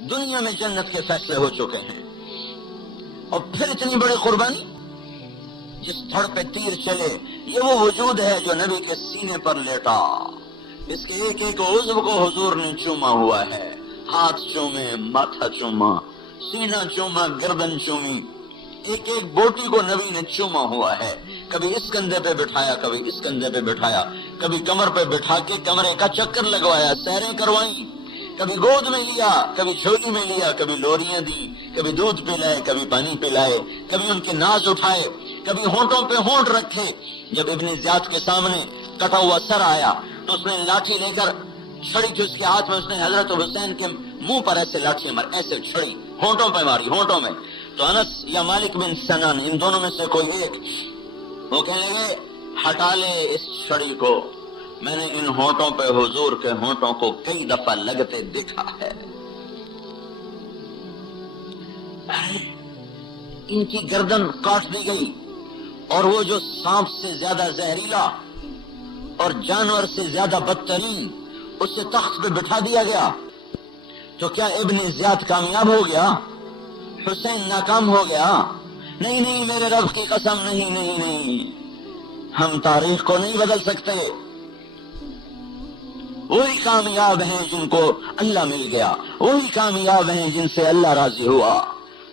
دنیا میں جنت کے فیصلے ہو چکے ہیں، اور پھر اتنی بڑی قربانی، جس دھڑ پہ تیر چلے، یہ وہ وجود ہے جو نبی کے سینے پر لیٹا، اس کے ایک ایک عضو کو حضور نے چوما ہوا ہے، ہاتھ چومے، ماتھا چوما، سینہ چوما، گردن چومی، ایک ایک بوٹی کو نبی نے چوما ہوا ہے، کبھی اس کندھے پہ بٹھایا، کبھی اس کندھے پہ بٹھایا، کبھی کمر پہ بٹھا کے کمرے کا چکر لگوایا، سیریں کروائیں، کبھی گود میں لیا، کبھی جھولی میں لیا، کبھی لوریاں دی، کبھی دودھ پلائے، کبھی پانی پلائے، کبھی ان کے ناز اٹھائے، کبھی ہونٹوں پہ ہونٹ رکھے۔ جب ابن زیاد کے سامنے کٹا ہوا سر آیا تو اس نے لاٹھی لے کر، چھڑی تھی اس کے ہاتھ میں، اس نے حضرت حسین کے منہ پر ایسے لاٹھی مار، ایسے چھڑی ہونٹوں پہ ماری، ہونٹوں میں۔ تو انس یا مالک بن سنان، ان دونوں میں سے کوئی ایک، وہ کہنے لگے ہٹا لے اس چھڑی کو، میں نے ان ہونٹوں پہ حضور کے ہونٹوں کو کئی دفعہ لگتے دیکھا ہے۔ ان کی گردن کاٹ دی گئی، اور وہ جو سانپ سے زیادہ زہریلا اور جانور سے زیادہ بدترین، اسے تخت پہ بٹھا دیا گیا۔ تو کیا ابن زیاد کامیاب ہو گیا؟ حسین ناکام ہو گیا؟ نہیں نہیں، میرے رب کی قسم، نہیں نہیں نہیں، ہم تاریخ کو نہیں بدل سکتے۔ وہی کامیاب ہیں جن کو اللہ مل گیا، وہی کامیاب ہیں جن سے اللہ راضی ہوا،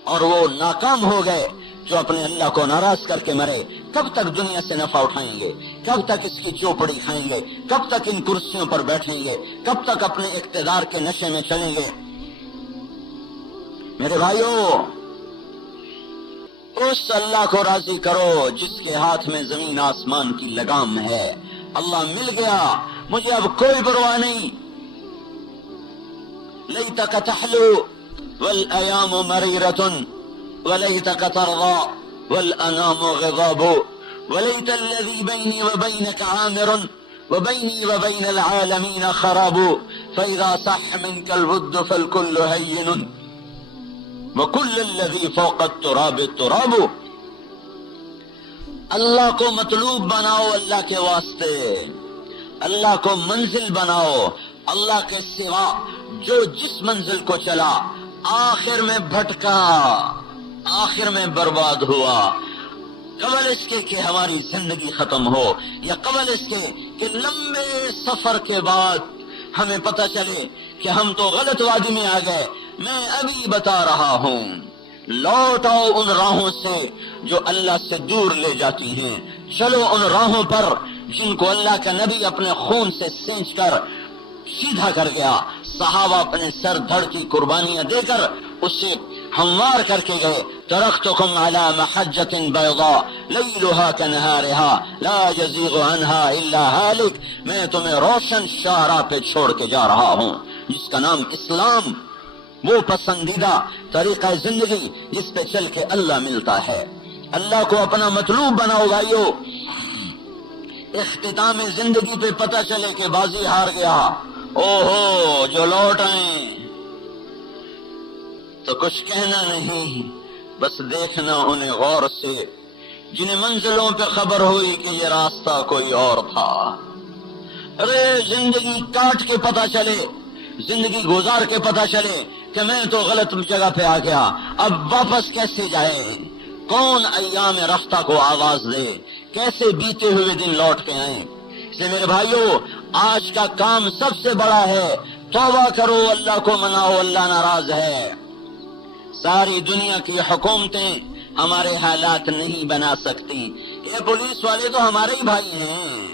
اور وہ ناکام ہو گئے جو اپنے اللہ کو ناراض کر کے مرے۔ کب تک دنیا سے نفع اٹھائیں گے؟ کب تک اس کی چوپڑی کھائیں گے؟ کب تک ان کرسیوں پر بیٹھیں گے؟ کب تک اپنے اقتدار کے نشے میں چلیں گے؟ میرے بھائیو، اس اللہ کو راضی کرو جس کے ہاتھ میں زمین آسمان کی لگام ہے۔ اللہ مل گیا، مجھے اب کوئی پرواہ نہیں۔ لیتک تحلو والایام مریرۃ ولیتک ترضى والانام غضاب ولیت الذی بینی وبینک عامر وبینی وبین العالمین خراب فاذا صح منک الود فالکل هین وکل الذی فوق التراب التراب۔ اللہ کو مطلوب بناؤ اللہ کے واسطے، اللہ کو منزل بناؤ، اللہ کے سوا جو جس منزل کو چلا آخر میں بھٹکا، آخر میں برباد ہوا۔ قبل اس کے کہ ہماری زندگی ختم ہو، یا قبل اس کے کہ لمبے سفر کے بعد ہمیں پتہ چلے کہ ہم تو غلط وادی میں آ گئے، میں ابھی بتا رہا ہوں، لوٹ آؤ ان راہوں سے جو اللہ سے دور لے جاتی ہیں، چلو ان راہوں پر جن کو اللہ کا نبی اپنے خون سے سینچ کر سیدھا کر گیا۔ صحابہ اپنے سر دھڑ کی قربانیاں دے کر اسے ہموار کر کے گئے۔ ترکتکم علی محجۃ بیضاء لیلھا کنہارھا لا یزیغ عنہا الا ہالک، میں تمہیں روشن شاہراہ پہ چھوڑ کے جا رہا ہوں جس کا نام اسلام، وہ پسندیدہ طریقہ زندگی جس پہ چل کے اللہ ملتا ہے۔ اللہ کو اپنا مطلوب بناؤ بھائیو، اختتام زندگی پہ پتہ چلے کہ بازی ہار گیا، اوہو جو لوٹ آئیں تو کچھ کہنا نہیں، بس دیکھنا انہیں غور سے جنہیں منزلوں پہ خبر ہوئی کہ یہ راستہ کوئی اور تھا۔ ارے زندگی کاٹ کے پتہ چلے، زندگی گزار کے پتہ چلے کہ میں تو غلط جگہ پہ آ گیا، اب واپس کیسے جائے؟ کون ایام رفتہ کو آواز دے؟ کیسے بیتے ہوئے دن لوٹ کے آئیں؟ اس لیے میرے بھائیو، آج کا کام سب سے بڑا ہے، توبہ کرو، اللہ کو مناؤ، اللہ ناراض ہے۔ ساری دنیا کی حکومتیں ہمارے حالات نہیں بنا سکتی۔ یہ پولیس والے تو ہمارے ہی بھائی ہیں،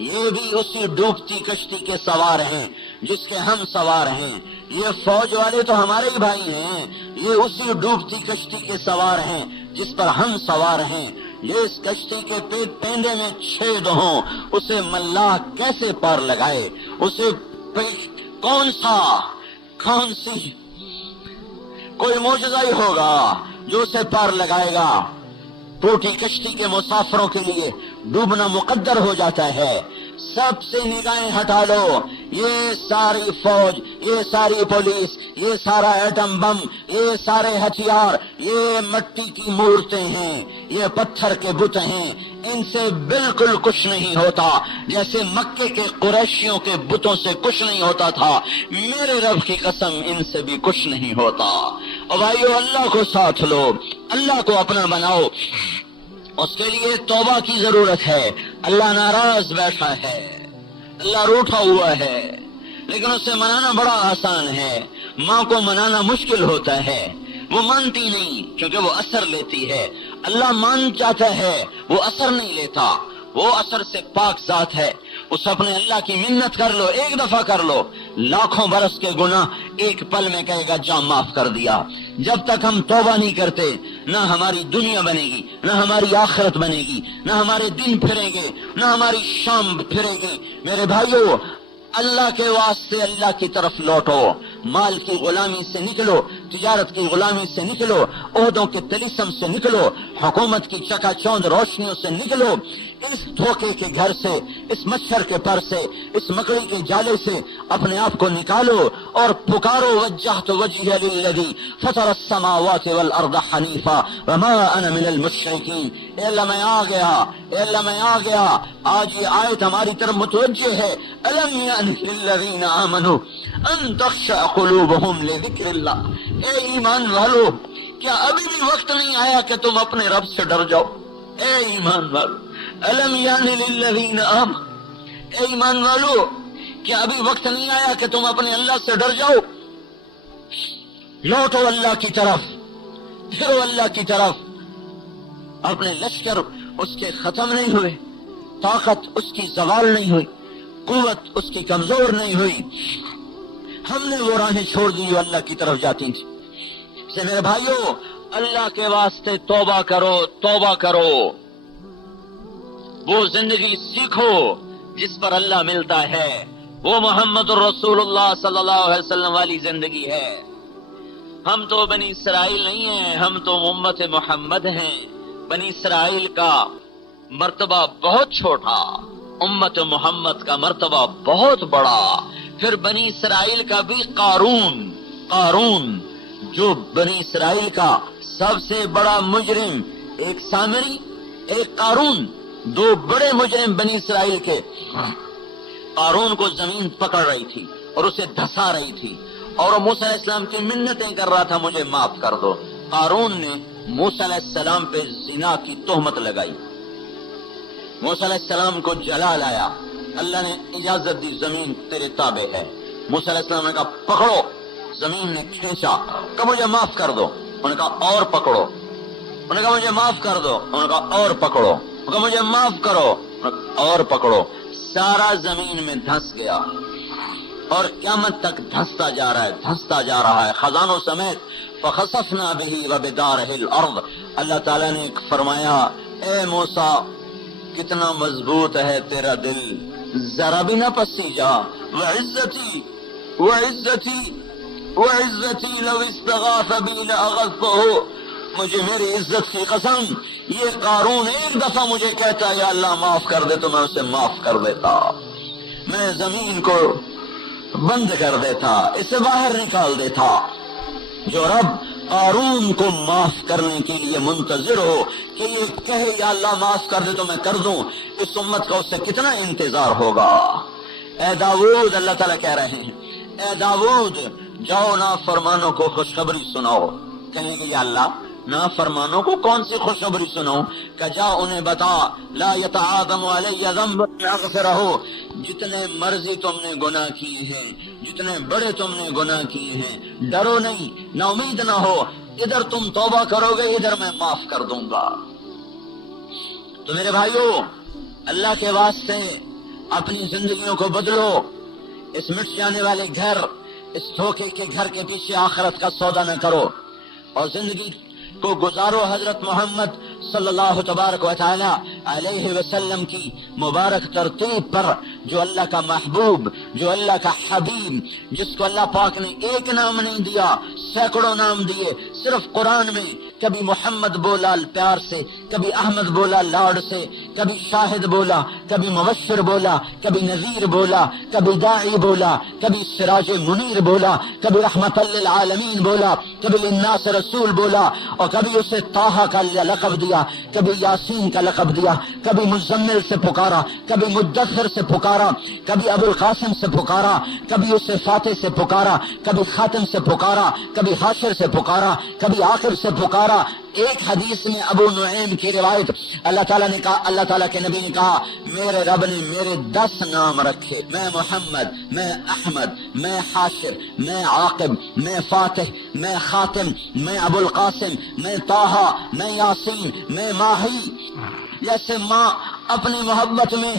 یہ بھی اسی ڈوبتی کشتی کے سوار ہیں جس کے ہم سوار ہیں۔ یہ فوج والے تو ہمارے ہی بھائی ہیں، یہ اسی ڈوبتی کشتی کے سوار ہیں جس پر ہم سوار ہیں۔ یہ اس کشتی کے پیندے میں چھید ہوں، اسے ملاح کیسے پار لگائے؟ اسے کون سی کوئی معجزہ ہی ہوگا جو اسے پار لگائے گا۔ ٹوٹی کشتی کے مسافروں کے لیے ڈوبنا مقدر ہو جاتا ہے، سب سے نگاہیں ہٹا لو. یہ ساری فوج، یہ ساری پولیس، یہ سارا ایٹم بم، یہ سارے ہتھیار، یہ مٹی کی مورتیں ہیں، یہ پتھر کے بت ہیں، ان سے بالکل کچھ نہیں ہوتا. جیسے مکے کے قریشیوں کے بتوں سے کچھ نہیں ہوتا تھا، میرے رب کی قسم ان سے بھی کچھ نہیں ہوتا. اور بھائیو، اللہ کو ساتھ لو، اللہ کو اپنا بناؤ. اس کے لیے توبہ کی ضرورت ہے. اللہ ناراض بیٹھا ہے، اللہ روٹھا ہوا ہے، لیکن اسے منانا بڑا آسان ہے. ماں کو منانا مشکل ہوتا ہے، وہ مانتی نہیں کیونکہ وہ اثر لیتی ہے. اللہ مان جاتا ہے، وہ اثر نہیں لیتا، وہ اثر سے پاک ذات ہے. اس اپنے اللہ کی منت کر لو، ایک دفعہ کر لو، لاکھوں برس کے گناہ ایک پل میں کہے گا جا معاف کر دیا. جب تک ہم توبہ نہیں کرتے، نہ ہماری دنیا بنے گی، نہ ہماری آخرت بنے گی، نہ ہمارے دن پھریں گے، نہ ہماری شام پھرے گی. میرے بھائیو، اللہ کے واسطے اللہ کی طرف لوٹو. مال کی غلامی سے نکلو، تجارت کی غلامی سے نکلو، عہدوں کے طلسم سے نکلو، حکومت کی چکا چوند روشنیوں سے نکلو. اس دھوکے کے گھر سے، اس مچھر کے پر سے، اس مکڑی کے جالے سے اپنے آپ کو نکالو اور پکارو وجہت وجہی للذی فطر السماوات والارض حنیفا وما انا من المشرکین. اے اللہ میں آ گیا، اے اللہ میں آ گیا. آج یہ آیت ہماری طرف متوجہ ہے. الم یأن للذین آمنوا ان تخشع قلوبہم لذکر اللہ. اے ایمان والو، کیا ابھی بھی وقت نہیں آیا کہ تم اپنے رب سے ڈر جاؤ؟ اے ایمان والو، الم یأن للذین آمنوا، اے ایمان والو، کیا ابھی وقت نہیں آیا کہ تم اپنے اللہ سے ڈر جاؤ؟ لوٹو اللہ کی طرف، پھرو اللہ کی طرف. اپنے لشکر اس کے ختم نہیں ہوئے، طاقت اس کی زوال نہیں ہوئی، قوت اس کی کمزور نہیں ہوئی. ہم نے وہ راہیں چھوڑ دی جو اللہ کی طرف جاتی تھی. سے میرے بھائیو، اللہ کے واسطے توبہ کرو، توبہ کرو. وہ زندگی سیکھو جس پر اللہ ملتا ہے، وہ محمد الرسول اللہ صلی اللہ علیہ وسلم والی زندگی ہے. ہم تو بنی اسرائیل نہیں ہیں، ہم تو امت محمد ہیں. بنی اسرائیل کا مرتبہ بہت چھوٹا، امت محمد کا مرتبہ بہت بڑا. پھر بنی اسرائیل کا بھی قارون جو بنی اسرائیل کا سب سے بڑا مجرم، ایک سامری، ایک قارون، دو بڑے مجرم بنی اسرائیل کے. قارون کو زمین پکڑ رہی تھی اور اسے دھسا رہی تھی، اور وہ موسیٰ علیہ السلام کی منتیں کر رہا تھا مجھے معاف کر دو. قارون نے موسیٰ علیہ السلام پہ زنا کی تہمت لگائی. موسیٰ علیہ السلام کو جلا لایا. اللہ نے اجازت دی، زمین تیرے تابع ہے. موسیٰ علیہ السلام نے کہا پکڑو. زمین نے کھینچا، کہا مجھے معاف کر دو. انہوں نے کہا اور پکڑو. انہوں نے کہا مجھے معاف کر دو. انہوں نے کہا اور پکڑو. انہوں نے کہا مجھے معاف کرو. اور پکڑو. سارا زمین میں دھس گیا اور قیامت تک دھستا جا رہا ہے، دھستا جا رہا ہے خزانوں سمیت. فخسفنا به وبداره الارض. اللہ تعالیٰ نے فرمایا اے موسیٰ، کتنا مضبوط ہے تیرا دل، ذرا بھی نہ پسی جا. وعزتی وعزتی وعزتی لو استغاث بی لاغثته. مجھے میری عزت کی قسم، یہ قارون ایک دفعہ مجھے کہتا یا اللہ معاف کر دے تو میں اسے معاف کر دیتا، میں زمین کو بند کر دیتا، اسے باہر نکال دیتا. جو رب قارون کو معاف کرنے کے لیے منتظر ہو کہ یہ کہے یا اللہ معاف کر دے تو میں کر دوں، اس امت کا اس سے کتنا انتظار ہوگا. اے داؤد، اللہ تعالیٰ کہہ رہے ہیں اے داؤد جاؤ نافرمانوں کو خوشخبری سناؤ. کہیں گے یا اللہ نافرمانوں کو کون سی خوشخبری سناؤں؟ کہ جا انہیں بتا لا یتعاظم علی ذنب اغفرہ، جتنے مرضی تم نے گناہ کیے ہیں، جتنے بڑے تم نے گناہ کیے ہیں، ڈرو نہیں، نا امید نہ ہو. ادھر تم توبہ کرو گے، ادھر میں معاف کر دوں گا. تو میرے بھائیو، اللہ کے واسطے اپنی زندگیوں کو بدلو. اس مٹ جانے والے گھر، اس دھوکے کے گھر کے پیچھے آخرت کا سودا نہ کرو اور زندگی کو گزارو حضرت محمد صلی اللہ تبارک و تعالی علیہ وسلم کی مبارک ترتیب پر، جو اللہ کا محبوب، جو اللہ کا حبیب، جس کو اللہ پاک نے ایک نام نہیں دیا، سینکڑوں نام دیے، صرف قرآن میں کبھی محمد بولا پیار سے، کبھی احمد بولا لاڈ سے، کبھی شاہد بولا، کبھی مبشر بولا، کبھی نذیر بولا، کبھی داعی بولا، کبھی سراج منیر بولا، کبھی رحمت للعالمین بولا، کبھی للناس رسول بولا، اور کبھی اسے طٰہٰ کا لقب دیا، کبھی یاسین کا لقب دیا، کبھی مزمل سے پکارا، کبھی مدثر سے پکارا، کبھی ابو القاسم سے پکارا، کبھی اسے فاتح سے پکارا، کبھی خاتم سے پکارا، کبھی حاشر سے پکارا، کبھی عاقب سے پکارا۔ ایک حدیث میں ابو نعیم کی روایت، اللہ تعالیٰ نے کہا، اللہ تعالیٰ کے نبی نے کہا، میرے رب نے میرے 10 نام رکھے، میں محمد، میں احمد، میں حاشر، میں عاقب، میں فاتح، میں خاتم، میں ابو القاسم، میں طٰہٰ، میں یاسین، میں ماہی۔ جیسے ماں اپنی محبت میں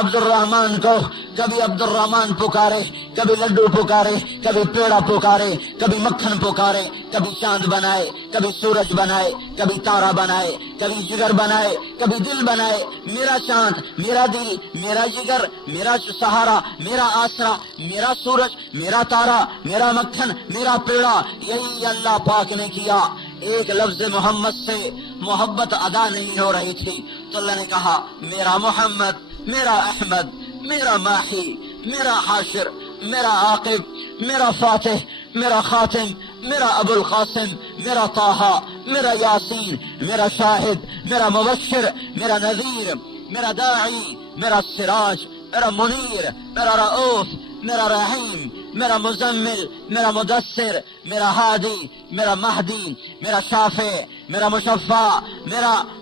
عبد الرحمن کو کبھی عبد الرحمن پکارے، کبھی لڈو پکارے، کبھی پیڑا پکارے، کبھی مکھن پکارے، کبھی چاند بنائے، کبھی سورج بنائے، کبھی تارا بنائے، کبھی جگر بنائے، کبھی دل بنائے، میرا چاند، میرا دل، میرا جگر، میرا سہارا، میرا آسرا، میرا سورج، میرا تارا، میرا مکھن، میرا پیڑا، یہی اللہ پاک نے کیا۔ ایک لفظ محمد سے محبت ادا نہیں ہو رہی تھی تو اللہ نے کہا، میرا محمد، میرا احمد، میرا ماہی، میرا حاشر، میرا عاقب، میرا فاتح، میرا خاتم، میرا ابو القاسم، میرا طٰہٰ، میرا یاسین، میرا شاہد، میرا مبشر، میرا نذیر، میرا داعی، میرا سراج، میرا منیر، میرا رؤوف، میرا رحیم، میرا مزمل، میرا مدثر، میرا ہادی، میرا مہدی، میرا شافع، میرا مشفع،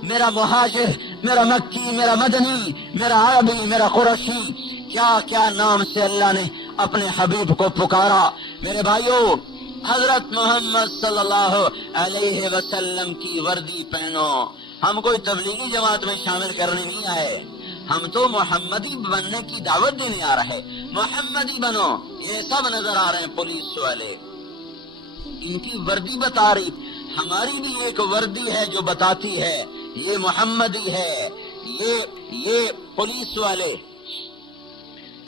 میرا مہاجر، میرا مکی، میرا مدنی، میرا عربی، میرا قرشی۔ کیا کیا نام سے اللہ نے اپنے حبیب کو پکارا۔ میرے بھائیو، حضرت محمد صلی اللہ علیہ وسلم کی وردی پہنو۔ ہم کوئی تبلیغی جماعت میں شامل کرنے نہیں آئے، ہم تو محمدی بننے کی دعوت دینے آ رہے۔ محمدی بنو۔ یہ سب نظر آ رہے ہیں پولیس والے، ان کی وردی بتا رہی، ہماری بھی ایک وردی ہے جو بتاتی ہے یہ محمدی ہے۔ یہ پولیس والے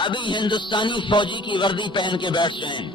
ابھی ہندوستانی فوجی کی وردی پہن کے بیٹھ جائیں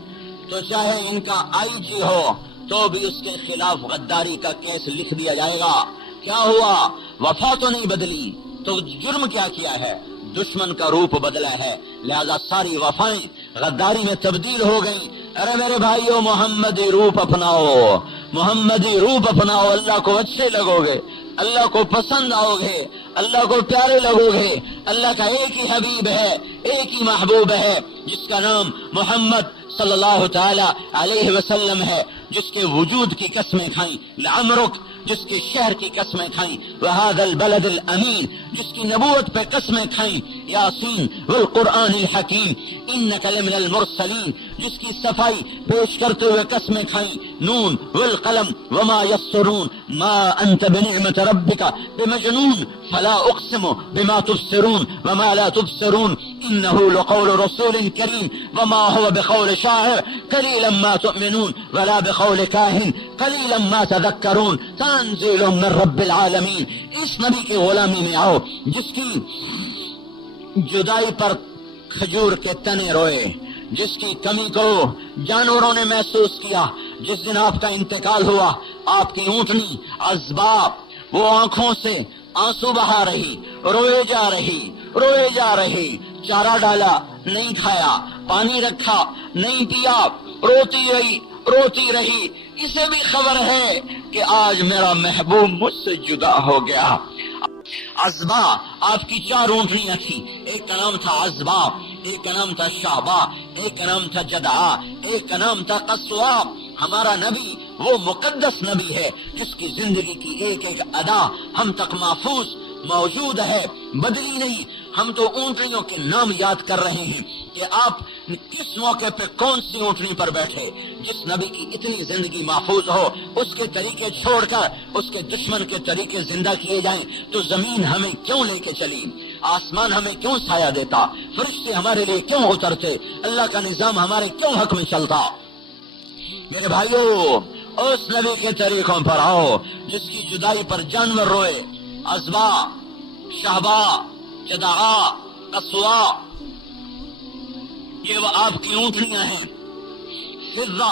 تو چاہے ان کا آئی جی ہو تو بھی اس کے خلاف غداری کا کیس لکھ دیا جائے گا۔ کیا ہوا؟ وفا تو نہیں بدلی تو جرم کیا کیا ہے؟ دشمن کا روپ بدلا ہے، لہذا ساری وفائیں غداری میں تبدیل ہو گئیں۔ ارے میرے بھائیو، محمدی روپ اپناؤ، محمدی روپ اپناؤ، اللہ کو اچھے لگو گے، اللہ کو پسند آؤ گے، اللہ کو پیارے لگو گے۔ اللہ کا ایک ہی حبیب ہے، ایک ہی محبوب ہے جس کا نام محمد صلی اللہ تعالی علیہ وسلم ہے، جس کے وجود کی قسمیں کھائیں لعمرک، جس کے شہر کی قسمیں کھائیں وہذا البلد الامین، جس کی نبوت پہ قسمیں کھائیں یاسین والقرآن الحکیم انک لمن المرسلین، جس کی صفائی پیش کرتے ہوئے قسمیں کھائیں نون والقلم وما یسطرون ما انت بنعمت ربک بمجنون فلا اقسم بما تبصرون وما لا تبصرون انه لقول رسول کریم وما هو بقول شاعر قلیلا ما تؤمنون ولا بقول کاہن قلیلا ما تذکرون تنزیل من رب العالمین۔ اس نبی کی غلامی میں آؤ جس کی جدائی پر کھجور کے تنے روئے، جس کی کمی کو جانوروں نے محسوس کیا، جس دن آپ کا انتقال ہوا آپ کی اونٹنی اسباب وہ آنکھوں سے آنسو بہا رہی، روئے جا رہی، چارہ ڈالا نہیں کھایا، پانی رکھا نہیں پیا، روتی رہی۔ اسے بھی خبر ہے کہ آج میرا محبوب مجھ سے جدا ہو گیا۔ عزبا آپ کی 4 اونٹنیاں تھیں، ایک کا نام تھا عزبا، ایک کا نام تھا شعبا، ایک کا نام تھا جدعا، ایک کا نام تھا قصوا۔ ہمارا نبی وہ مقدس نبی ہے جس کی زندگی کی ایک ایک ادا ہم تک محفوظ موجود ہے، بدلی نہیں۔ ہم تو اونٹنیوں کے نام یاد کر رہے ہیں کہ آپ کس موقع پہ کون سی اونٹنی پر بیٹھے۔ جس نبی کی اتنی زندگی محفوظ ہو اس کے طریقے چھوڑ کر اس کے دشمن کے طریقے زندہ کیے جائیں تو زمین ہمیں کیوں لے کے چلی، آسمان ہمیں کیوں سایہ دیتا، فرشتے ہمارے لیے کیوں اترتے، اللہ کا نظام ہمارے کیوں حق میں چلتا۔ میرے بھائیو، اس نبی کے طریقوں پر آؤ جس کی جدائی پر جانور روئے، عزبا، شہبا، جدعا، قصوا، یہ وہ آپ کی اونٹنیاں ہیں۔ فضہ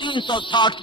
360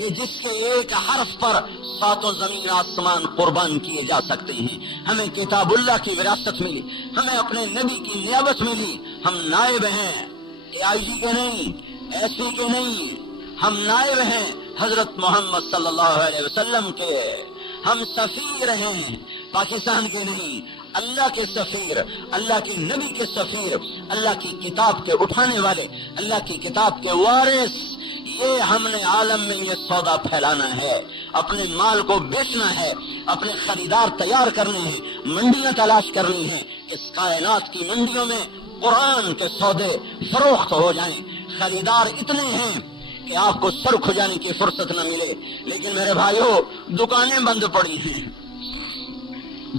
کہ جس کے ایک حرف پر ساتوں زمین آسمان قربان کیے جا سکتے ہیں. ہمیں کتاب اللہ کی وراثت ملی, ہمیں اپنے نبی کی نیابت ملی. ہم نائب ہیں AIG کے نہیں, SC کے نہیں, ہم نائب ہیں حضرت محمد صلی اللہ علیہ وسلم کے. ہم سفیر ہیں پاکستان کے نہیں, اللہ کے سفیر, اللہ کے نبی کے سفیر, اللہ کی کتاب کے اٹھانے والے, اللہ کی کتاب کے وارث. یہ ہم نے عالم میں یہ سودا پھیلانا ہے, اپنے مال کو بیچنا ہے, اپنے خریدار تیار کرنے ہیں, منڈیاں تلاش کرنی ہیں. اس کائنات کی منڈیوں میں قرآن کے سودے فروخت ہو جائیں. خریدار اتنے ہیں کہ آپ کو سر کھجانے کی فرصت نہ ملے. لیکن میرے بھائیو, دکانیں بند پڑی ہیں,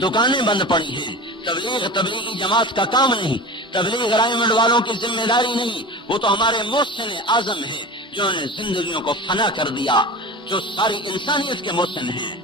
دکانیں بند پڑی ہیں. تبلیغی جماعت کا کام نہیں, تبلیغ رائمنڈ والوں کی ذمہ داری نہیں. وہ تو ہمارے محسن اعظم ہیں جنہوں نے زندگیوں کو فنا کر دیا, جو ساری انسانیت کے محسن ہیں.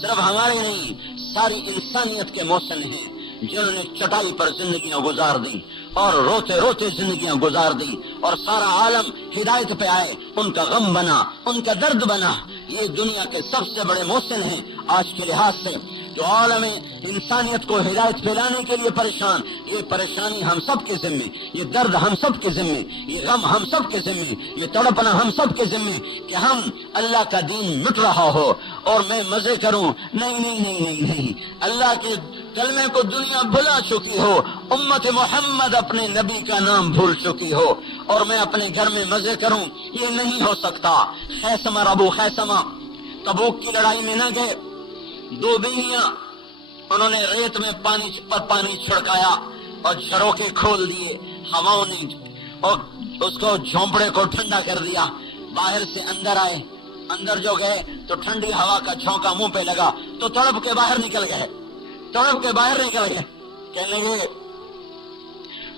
صرف ہمارے نہیں, ساری انسانیت کے محسن ہیں جنہوں نے چٹائی پر زندگیاں گزار دی اور روتے روتے زندگیاں گزار دی, اور سارا عالم ہدایت پہ آئے. ان کا غم بنا, ان کا درد بنا. یہ دنیا کے سب سے بڑے محسن ہیں آج کے لحاظ سے, جو عالم انسانیت کو ہدایت پھیلانے کے لیے پریشان. یہ پریشانی ہم سب کے ذمے, یہ درد ہم سب کے ذمے, یہ غم ہم سب کے ذمے, یہ تڑپنا ہم سب کے ذمے کہ ہم اللہ کا دین مٹ رہا ہو اور میں مزے کروں. نہیں نہیں نہیں نہیں نہیں, اللہ کے کلمے کو دنیا بھلا چکی ہو, امت محمد اپنے نبی کا نام بھول چکی ہو, اور میں اپنے گھر میں مزے کروں. یہ نہیں ہو سکتا. خیثمہ ابو خیثمہ تبوک کی لڑائی میں نہ گئے. 2 بیویاں, انہوں نے ریت میں پانی چھڑکایا اور جھروکے کھول دیے. ہواؤں نے اور اس کو جھونپڑے کو ٹھنڈا کر دیا. باہر سے اندر آئے, اندر جو گئے تو ٹھنڈی ہوا کا جھونکا منہ پہ لگا تو تڑپ کے باہر نکل گئے, تڑپ کے باہر نکل گئے. کہنے لگے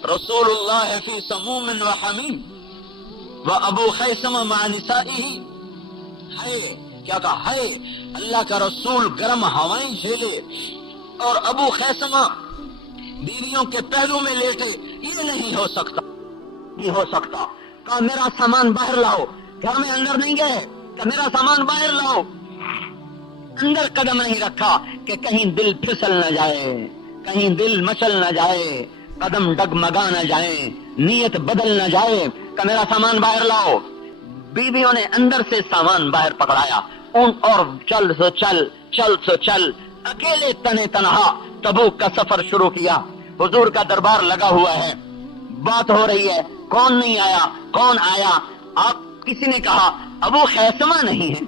رسول اللہ فی سموم و حمیم و ابو خیثمہ مع نسائہ. ہے کیا کہا, ہے اللہ کا رسول گرم ہوائیں جھیلے اور ابو خیثمہ بیویوں کے پہلو میں لیٹے. یہ نہیں ہو سکتا, نہیں ہو سکتا. کہا میرا سامان باہر لاؤ. گھر میں اندر نہیں گئے, کہ میرا سامان باہر لاؤ. اندر قدم نہیں رکھا کہ کہیں دل پھسل نہ جائے, کہیں دل مچل نہ جائے, قدم ڈگمگا نہ جائے, نیت بدل نہ جائے. کہ میرا سامان باہر لاؤ. بیویوں نے اندر سے سامان باہر پکڑایا اور چل سو چل, چل سو چل, اکیلے تنے تنہا تبوک کا سفر شروع کیا. حضور کا دربار لگا ہوا ہے, بات ہو رہی ہے, کون نہیں آیا, کون آیا. آپ کسی نے کہا ابو خیثمہ نہیں ہے,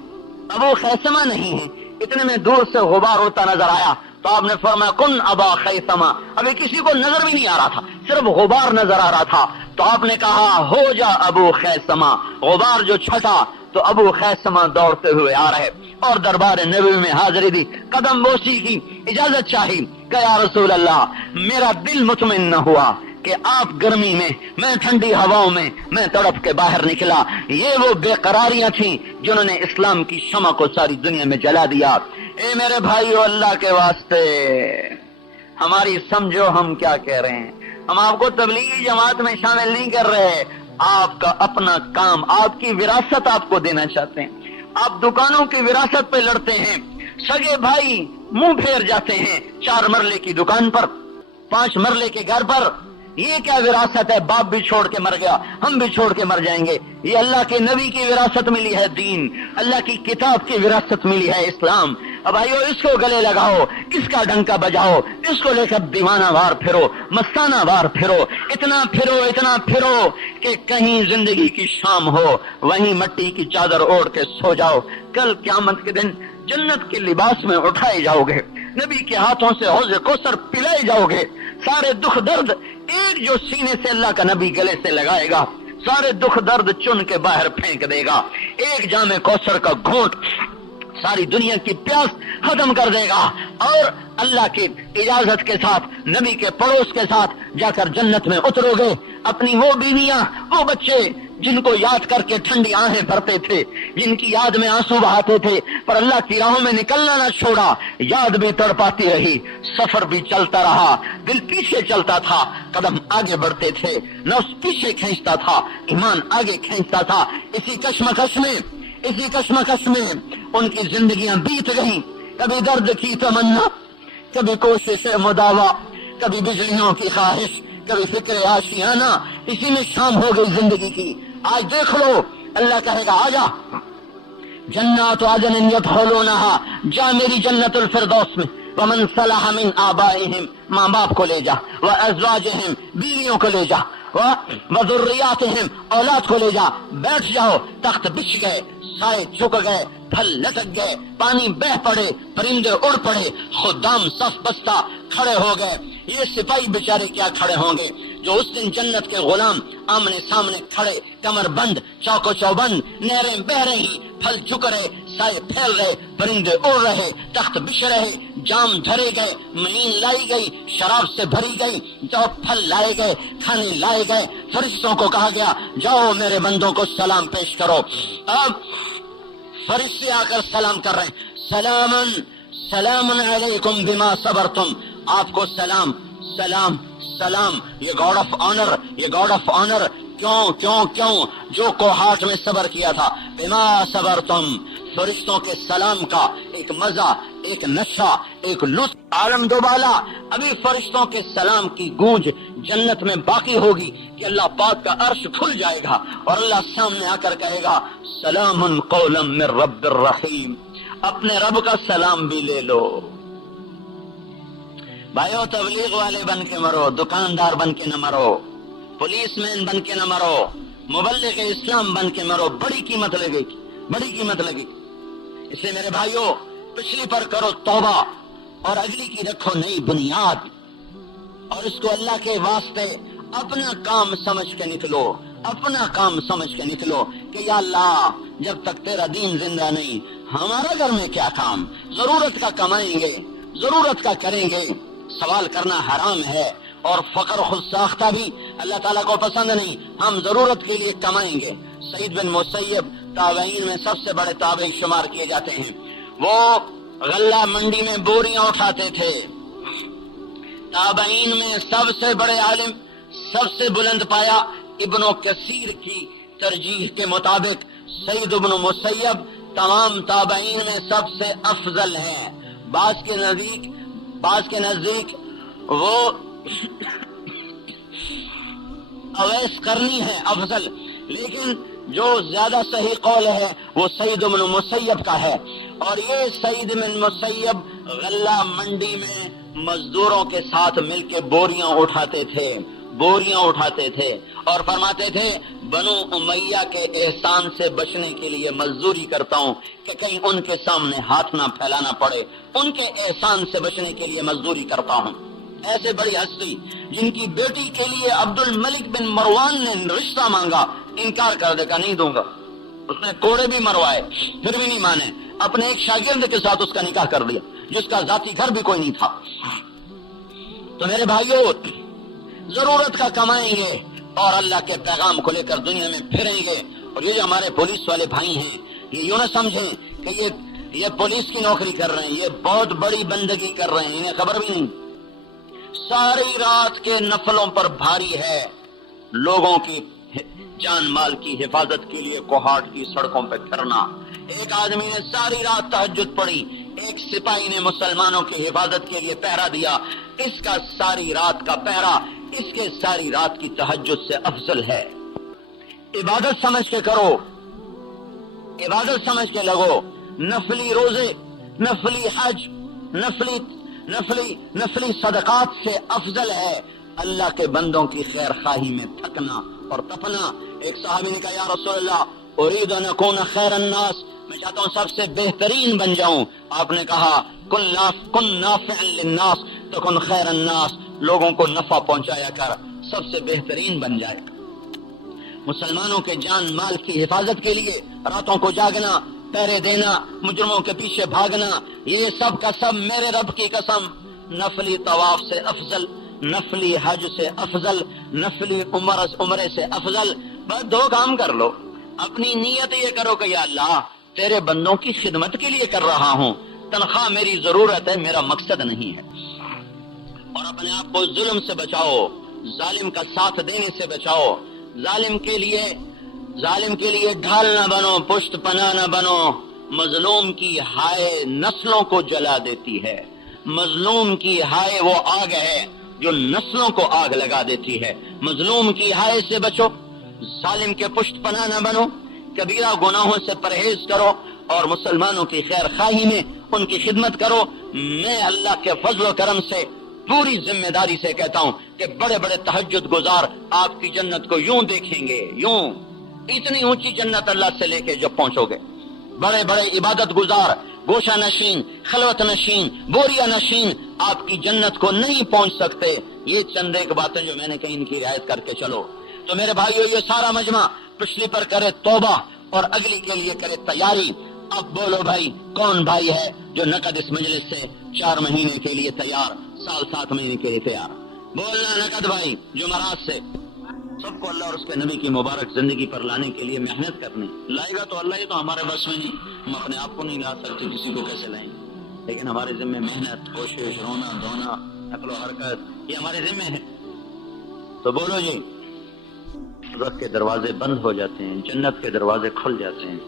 ابو خیثمہ نہیں ہے. اتنے میں دور سے غبار ہوتا نظر آیا تو آپ نے فرمایا کن ابا خیثمہ. ابھی کسی کو نظر بھی نہیں آ رہا تھا, صرف غبار نظر آ رہا تھا. تو آپ نے کہا ہو جا ابو خیثمہ. غبار جو چھٹا تو ابو خیثمہ دوڑتے ہوئے آ رہے اور دربار نبوی میں حاضری دی, قدم بوسی کی, اجازت چاہی کہ یا رسول اللہ میرا دل مطمئن نہ ہوا کہ آپ گرمی میں, میں ٹھنڈی ہواؤں میں تڑپ کے باہر نکلا. یہ وہ بے قراریاں تھیں جنہوں نے اسلام کی شمع کو ساری دنیا میں جلا دیا. اے میرے بھائیو, اللہ کے واسطے ہماری سمجھو ہم کیا کہہ رہے ہیں. ہم آپ کو تبلیغی جماعت میں شامل نہیں کر رہے, آپ کا اپنا کام, آپ کی وراثت آپ کو دینا چاہتے ہیں. آپ دکانوں کی وراثت پہ لڑتے ہیں, سگے بھائی منہ پھیر جاتے ہیں 4 مرلے کی دکان پر, 5 مرلے کے گھر پر. یہ کیا وراثت ہے, باپ بھی چھوڑ کے مر گیا, ہم بھی چھوڑ کے مر جائیں گے. یہ اللہ کے نبی کی وراثت ملی ہے دین, اللہ کی کتاب کی وراثت ملی ہے اسلام. اب آئیو اس کو گلے لگاؤ, اس کا ڈنکا بجاؤ, اس کو لے کر دیوانہ وار پھرو, مستانہ وار پھرو, اتنا پھرو کہ کہیں زندگی کی شام ہو وہیں مٹی کی چادر اوڑھ کے سو جاؤ. کل قیامت کے دن جنت کے لباس میں اٹھائے جاؤ گے, نبی کے ہاتھوں سے حوض کوثر پلائے جاؤ گے. سارے دکھ درد ایک جو سینے سے اللہ کا نبی گلے سے لگائے گا, سارے دکھ درد چن کے باہر پھینک دے گا. ایک جام کوثر کا گھونٹ ساری دنیا کی پیاس ختم کر دے گا, اور اللہ کی اجازت کے ساتھ نبی کے پڑوس کے ساتھ جا کر جنت میں اترو گے. اپنی وہ بیویاں, وہ بچے جن کو یاد کر کے ٹھنڈی آہیں بھرتے تھے, جن کی یاد میں آنسو بہاتے تھے, پر اللہ کی راہوں میں نکلنا نہ چھوڑا, یاد بھی تڑپاتی رہی, سفر بھی چلتا رہا, دل پیچھے چلتا تھا, قدم آگے بڑھتے تھے, نفس پیچھے کھینچتا تھا, ایمان آگے کھینچتا تھا. اسی کشمکش میں اسی کشمکش میں ان کی زندگیاں بیت گئیں، کبھی درد کی تمنا، کبھی کوشش مداوا، کبھی بجلیوں کی خواہش، کبھی فکر آشیانہ، اسی میں شام ہو گئی زندگی کی۔ آج دیکھ لو، اللہ کہے گا آجا جنات عدن یدخلونہا، جا میری جنت الفردوس میں، ومن صلح من آبائہم، ماں باپ کو لے جا، وازواجہم، بیویوں کو لے جا، وذریاتہم، اولاد کو لے جا، بیٹھ جاؤ، تخت بچھ گئے، سائے جھک گئے، پھل لٹک گئے، پانی بہ پڑے، پرندے اڑ پڑے، خدام صف بستہ کھڑے ہو گئے۔ یہ سپاہی بیچارے کیا کھڑے ہوں گے جو اس دن جنت کے غلام آمنے سامنے کھڑے، کمر بند، چوکو چوبند، نہریں بہ رہی، پھل جھک رہے، سائے پھیل رہے، پرندے اڑ رہے، تخت بچھ رہے، جام دھرے گئے، معین لائی گئی، شراب سے بھری گئی، جو پھل لائے گئے، کھانے لائے گئے۔ فرشتوں کو کہا گیا جاؤ میرے بندوں کو سلام پیش کرو۔ اب فرشتے آ کر سلام کر رہے ہیں، سلامن سلام علیکم بما صبرتم، آپ کو سلام سلام سلام، یہ گاڈ آف آنر، یہ گاڈ آف آنر، کیوں کیوں کیوں؟ جو کوہاٹ میں صبر کیا تھا، بما صبرتم۔ فرشتوں کے سلام کا ایک مزہ، ایک نشہ، ایک لطف عالم دوبالا۔ ابھی فرشتوں کے سلام کی گونج جنت میں باقی ہوگی کہ اللہ پاک کا عرش کھل جائے گا اور اللہ سامنے آ کر کہے گا سلام قولا من رب الرحیم، اپنے رب کا سلام بھی لے لو۔ بھائیو، تبلیغ والے بن کے مرو، دکاندار بن کے نہ مرو، پولیس مین بن کے نہ مرو، مبلغ اسلام بن کے مرو، بڑی قیمت لگے گی، بڑی قیمت لگے گی۔ اس لیے میرے بھائیو، پچھلی پر کرو توبہ اور اگلی کی رکھو نئی بنیاد، اور اس کو اللہ کے واسطے اپنا کام سمجھ کے نکلو، اپنا کام سمجھ کے نکلو کہ یا اللہ جب تک تیرا دین زندہ نہیں، ہمارا گھر میں کیا کام؟ ضرورت کا کمائیں گے، ضرورت کا کریں گے، سوال کرنا حرام ہے، اور فقر خود ساختہ بھی اللہ تعالیٰ کو پسند نہیں، ہم ضرورت کے لیے کمائیں گے۔ سعید بن مسیب تابعین میں سب سے بڑے تابعی شمار کیے جاتے ہیں، وہ غلہ منڈی میں بوریاں اٹھاتے تھے۔ تابعین میں سب سے بڑے عالم، سب سے بلند پایا، ابن کثیر کی ترجیح کے مطابق سعید بن مسیب تمام تابعین میں سب سے افضل ہیں۔ بعض کے نزدیک وہ اویس کرنی ہے افضل، لیکن جو زیادہ صحیح قول ہے وہ سعید بن مسیب کا ہے۔ اور یہ سعید بن مسیب غلہ منڈی میں مزدوروں کے ساتھ مل کے بوریاں اٹھاتے تھے اور فرماتے تھے بنو امیہ کے احسان سے بچنے کے لیے مزدوری کرتا ہوں کہ کہیں ان کے سامنے ہاتھ نہ پھیلانا پڑے، ان کے احسان سے بچنے کے لیے مزدوری کرتا ہوں۔ ایسے بڑی ہستی جن کی بیٹی کے لیے عبد الملک بن مروان نے رشتہ مانگا، انکار کر دے گا نہیں دوں گا، اس نے کوڑے بھی مروائے پھر بھی نہیں مانے، اپنے ایک شاگرد کے ساتھ اس کا نکاح کر دیا جس کا ذاتی گھر بھی کوئی نہیں تھا۔ تو میرے بھائیوں، ضرورت کا کمائیں گے اور اللہ کے پیغام کو لے کر دنیا میں پھریں گے۔ اور یہ جو ہمارے پولیس والے بھائی ہیں، یہ یوں نہ سمجھیں کہ یہ پولیس کی نوکری کر رہے ہیں، یہ بہت بڑی بندگی کر رہے ہیں، انہیں خبر بھی نہیں۔ ساری رات کے نفلوں پر بھاری ہے، لوگوں کی جان مال کی حفاظت کے لیے کوہاٹ کی سڑکوں پہ پھرنا۔ ایک آدمی نے ساری رات تہجد پڑھی، ایک سپاہی نے مسلمانوں کی حفاظت کے لیے پہرا دیا، اس کا ساری رات کا پہرا اس کے ساری رات کی تہجد سے افضل ہے۔ عبادت سمجھ کے کرو، عبادت سمجھ کے لگو، نفلی روزے، نفلی حج، نفلی صدقات سے افضل ہے اللہ کے بندوں کی خیر خواہی میں تھکنا اور تپنا۔ ایک صحابی نے کہا یا رسول اللہ اريد ان اكون خیر الناس، میں چاہتا ہوں سب سے بہترین بن جاؤں۔ آپ نے کہا کن نافعا للناس تکن خیر الناس، لوگوں کو نفع پہنچایا کر، سب سے بہترین بن جائے۔ مسلمانوں کے جان مال کی حفاظت کے لیے راتوں کو جاگنا، پہرے دینا، مجرموں کے پیچھے بھاگنا، یہ سب کا سب میرے رب کی قسم نفلی طواف سے افضل، نفلی حج سے افضل، نفلی عمرے سے افضل۔ بس دو کام کر لو، اپنی نیت یہ کرو کہ یا اللہ تیرے بندوں کی خدمت کے لیے کر رہا ہوں، تنخواہ میری ضرورت ہے، میرا مقصد نہیں ہے۔ اور اپنے آپ کو ظلم سے بچاؤ، ظالم کا ساتھ دینے سے بچاؤ، ظالم کے لیے ظالم کے لیے ڈھال نہ بنو، پشت پناہ نہ بنو۔ مظلوم کی ہائے نسلوں کو جلا دیتی ہے، مظلوم کی ہائے وہ آگ ہے جو نسلوں کو آگ لگا دیتی ہے۔ مظلوم کی ہائے سے بچو، ظالم کے پشت پناہ نہ بنو، کبیرہ گناہوں سے پرہیز کرو اور مسلمانوں کی خیر خواہی میں ان کی خدمت کرو۔ میں اللہ کے فضل و کرم سے پوری ذمہ داری سے کہتا ہوں کہ بڑے بڑے تہجد گزار آپ کی جنت کو یوں دیکھیں گے، یوں اتنی اونچی جنت اللہ سے لے کے جب پہنچو گے۔ بڑے بڑے عبادت گزار، گوشہ نشین، خلوت نشین، بوریا نشین آپ کی جنت کو نہیں پہنچ سکتے۔ یہ چند ایک باتیں جو میں نے کہیں ان کی رعایت کر کے چلو۔ تو میرے بھائیو، یہ سارا مجمع پچھلی پر کرے توبہ اور اگلی کے لیے کرے تیاری۔ اب بولو بھائی، کون بھائی ہے جو نقد اس مجلس سے 4 مہینے کے لیے تیار، سال 7 مہینے کے لیے تیار؟ بولنا نقد بھائی، جمعرات سے سب کو اللہ اور اس کے نبی کی مبارک زندگی پر لانے کے لیے محنت کرنی۔ لائے گا تو اللہ ہی، تو ہمارے بس میں نہیں، ہم اپنے آپ کو نہیں لا سکتے، کسی کو کیسے لائیں؟ لیکن ہمارے ذمہ محنت، کوشش، رونا دھونا، عقل و حرکت، یہ ہمارے ذمہ ہے۔ تو بولو جی، رب کے دروازے بند ہو جاتے ہیں، جنت کے دروازے کھل جاتے ہیں۔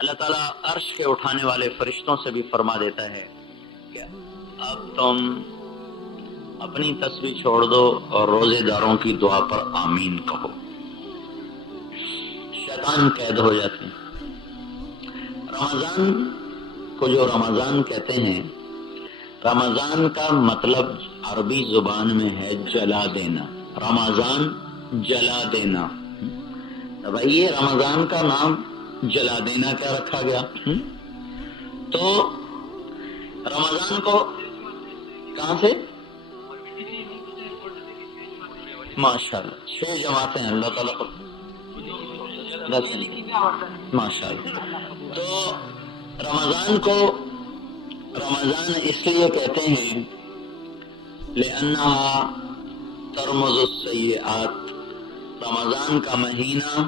اللہ تعالیٰ عرش کے اٹھانے والے فرشتوں سے بھی فرما دیتا ہے کہ اب تم اپنی تسبیح چھوڑ دو اور روزے داروں کی دعا پر آمین کہو۔ شیطان قید ہو جاتے ہیں۔ رمضان کو جو رمضان کہتے ہیں، رمضان کا مطلب عربی زبان میں ہے جلا دینا۔ رمضان جلا دینا۔ تو بھائی یہ رمضان کا نام جلا دینا کیا رکھا گیا؟ تو رمضان کو کہاں سے؟ ماشاءاللہ 6 جماعتیں ہیں، اللہ تعالیٰ کو ماشاءاللہ۔ تو رمضان کو رمضان اس لیے کہتے ہیں لأنها ترمز السیئات، رمضان کا مہینہ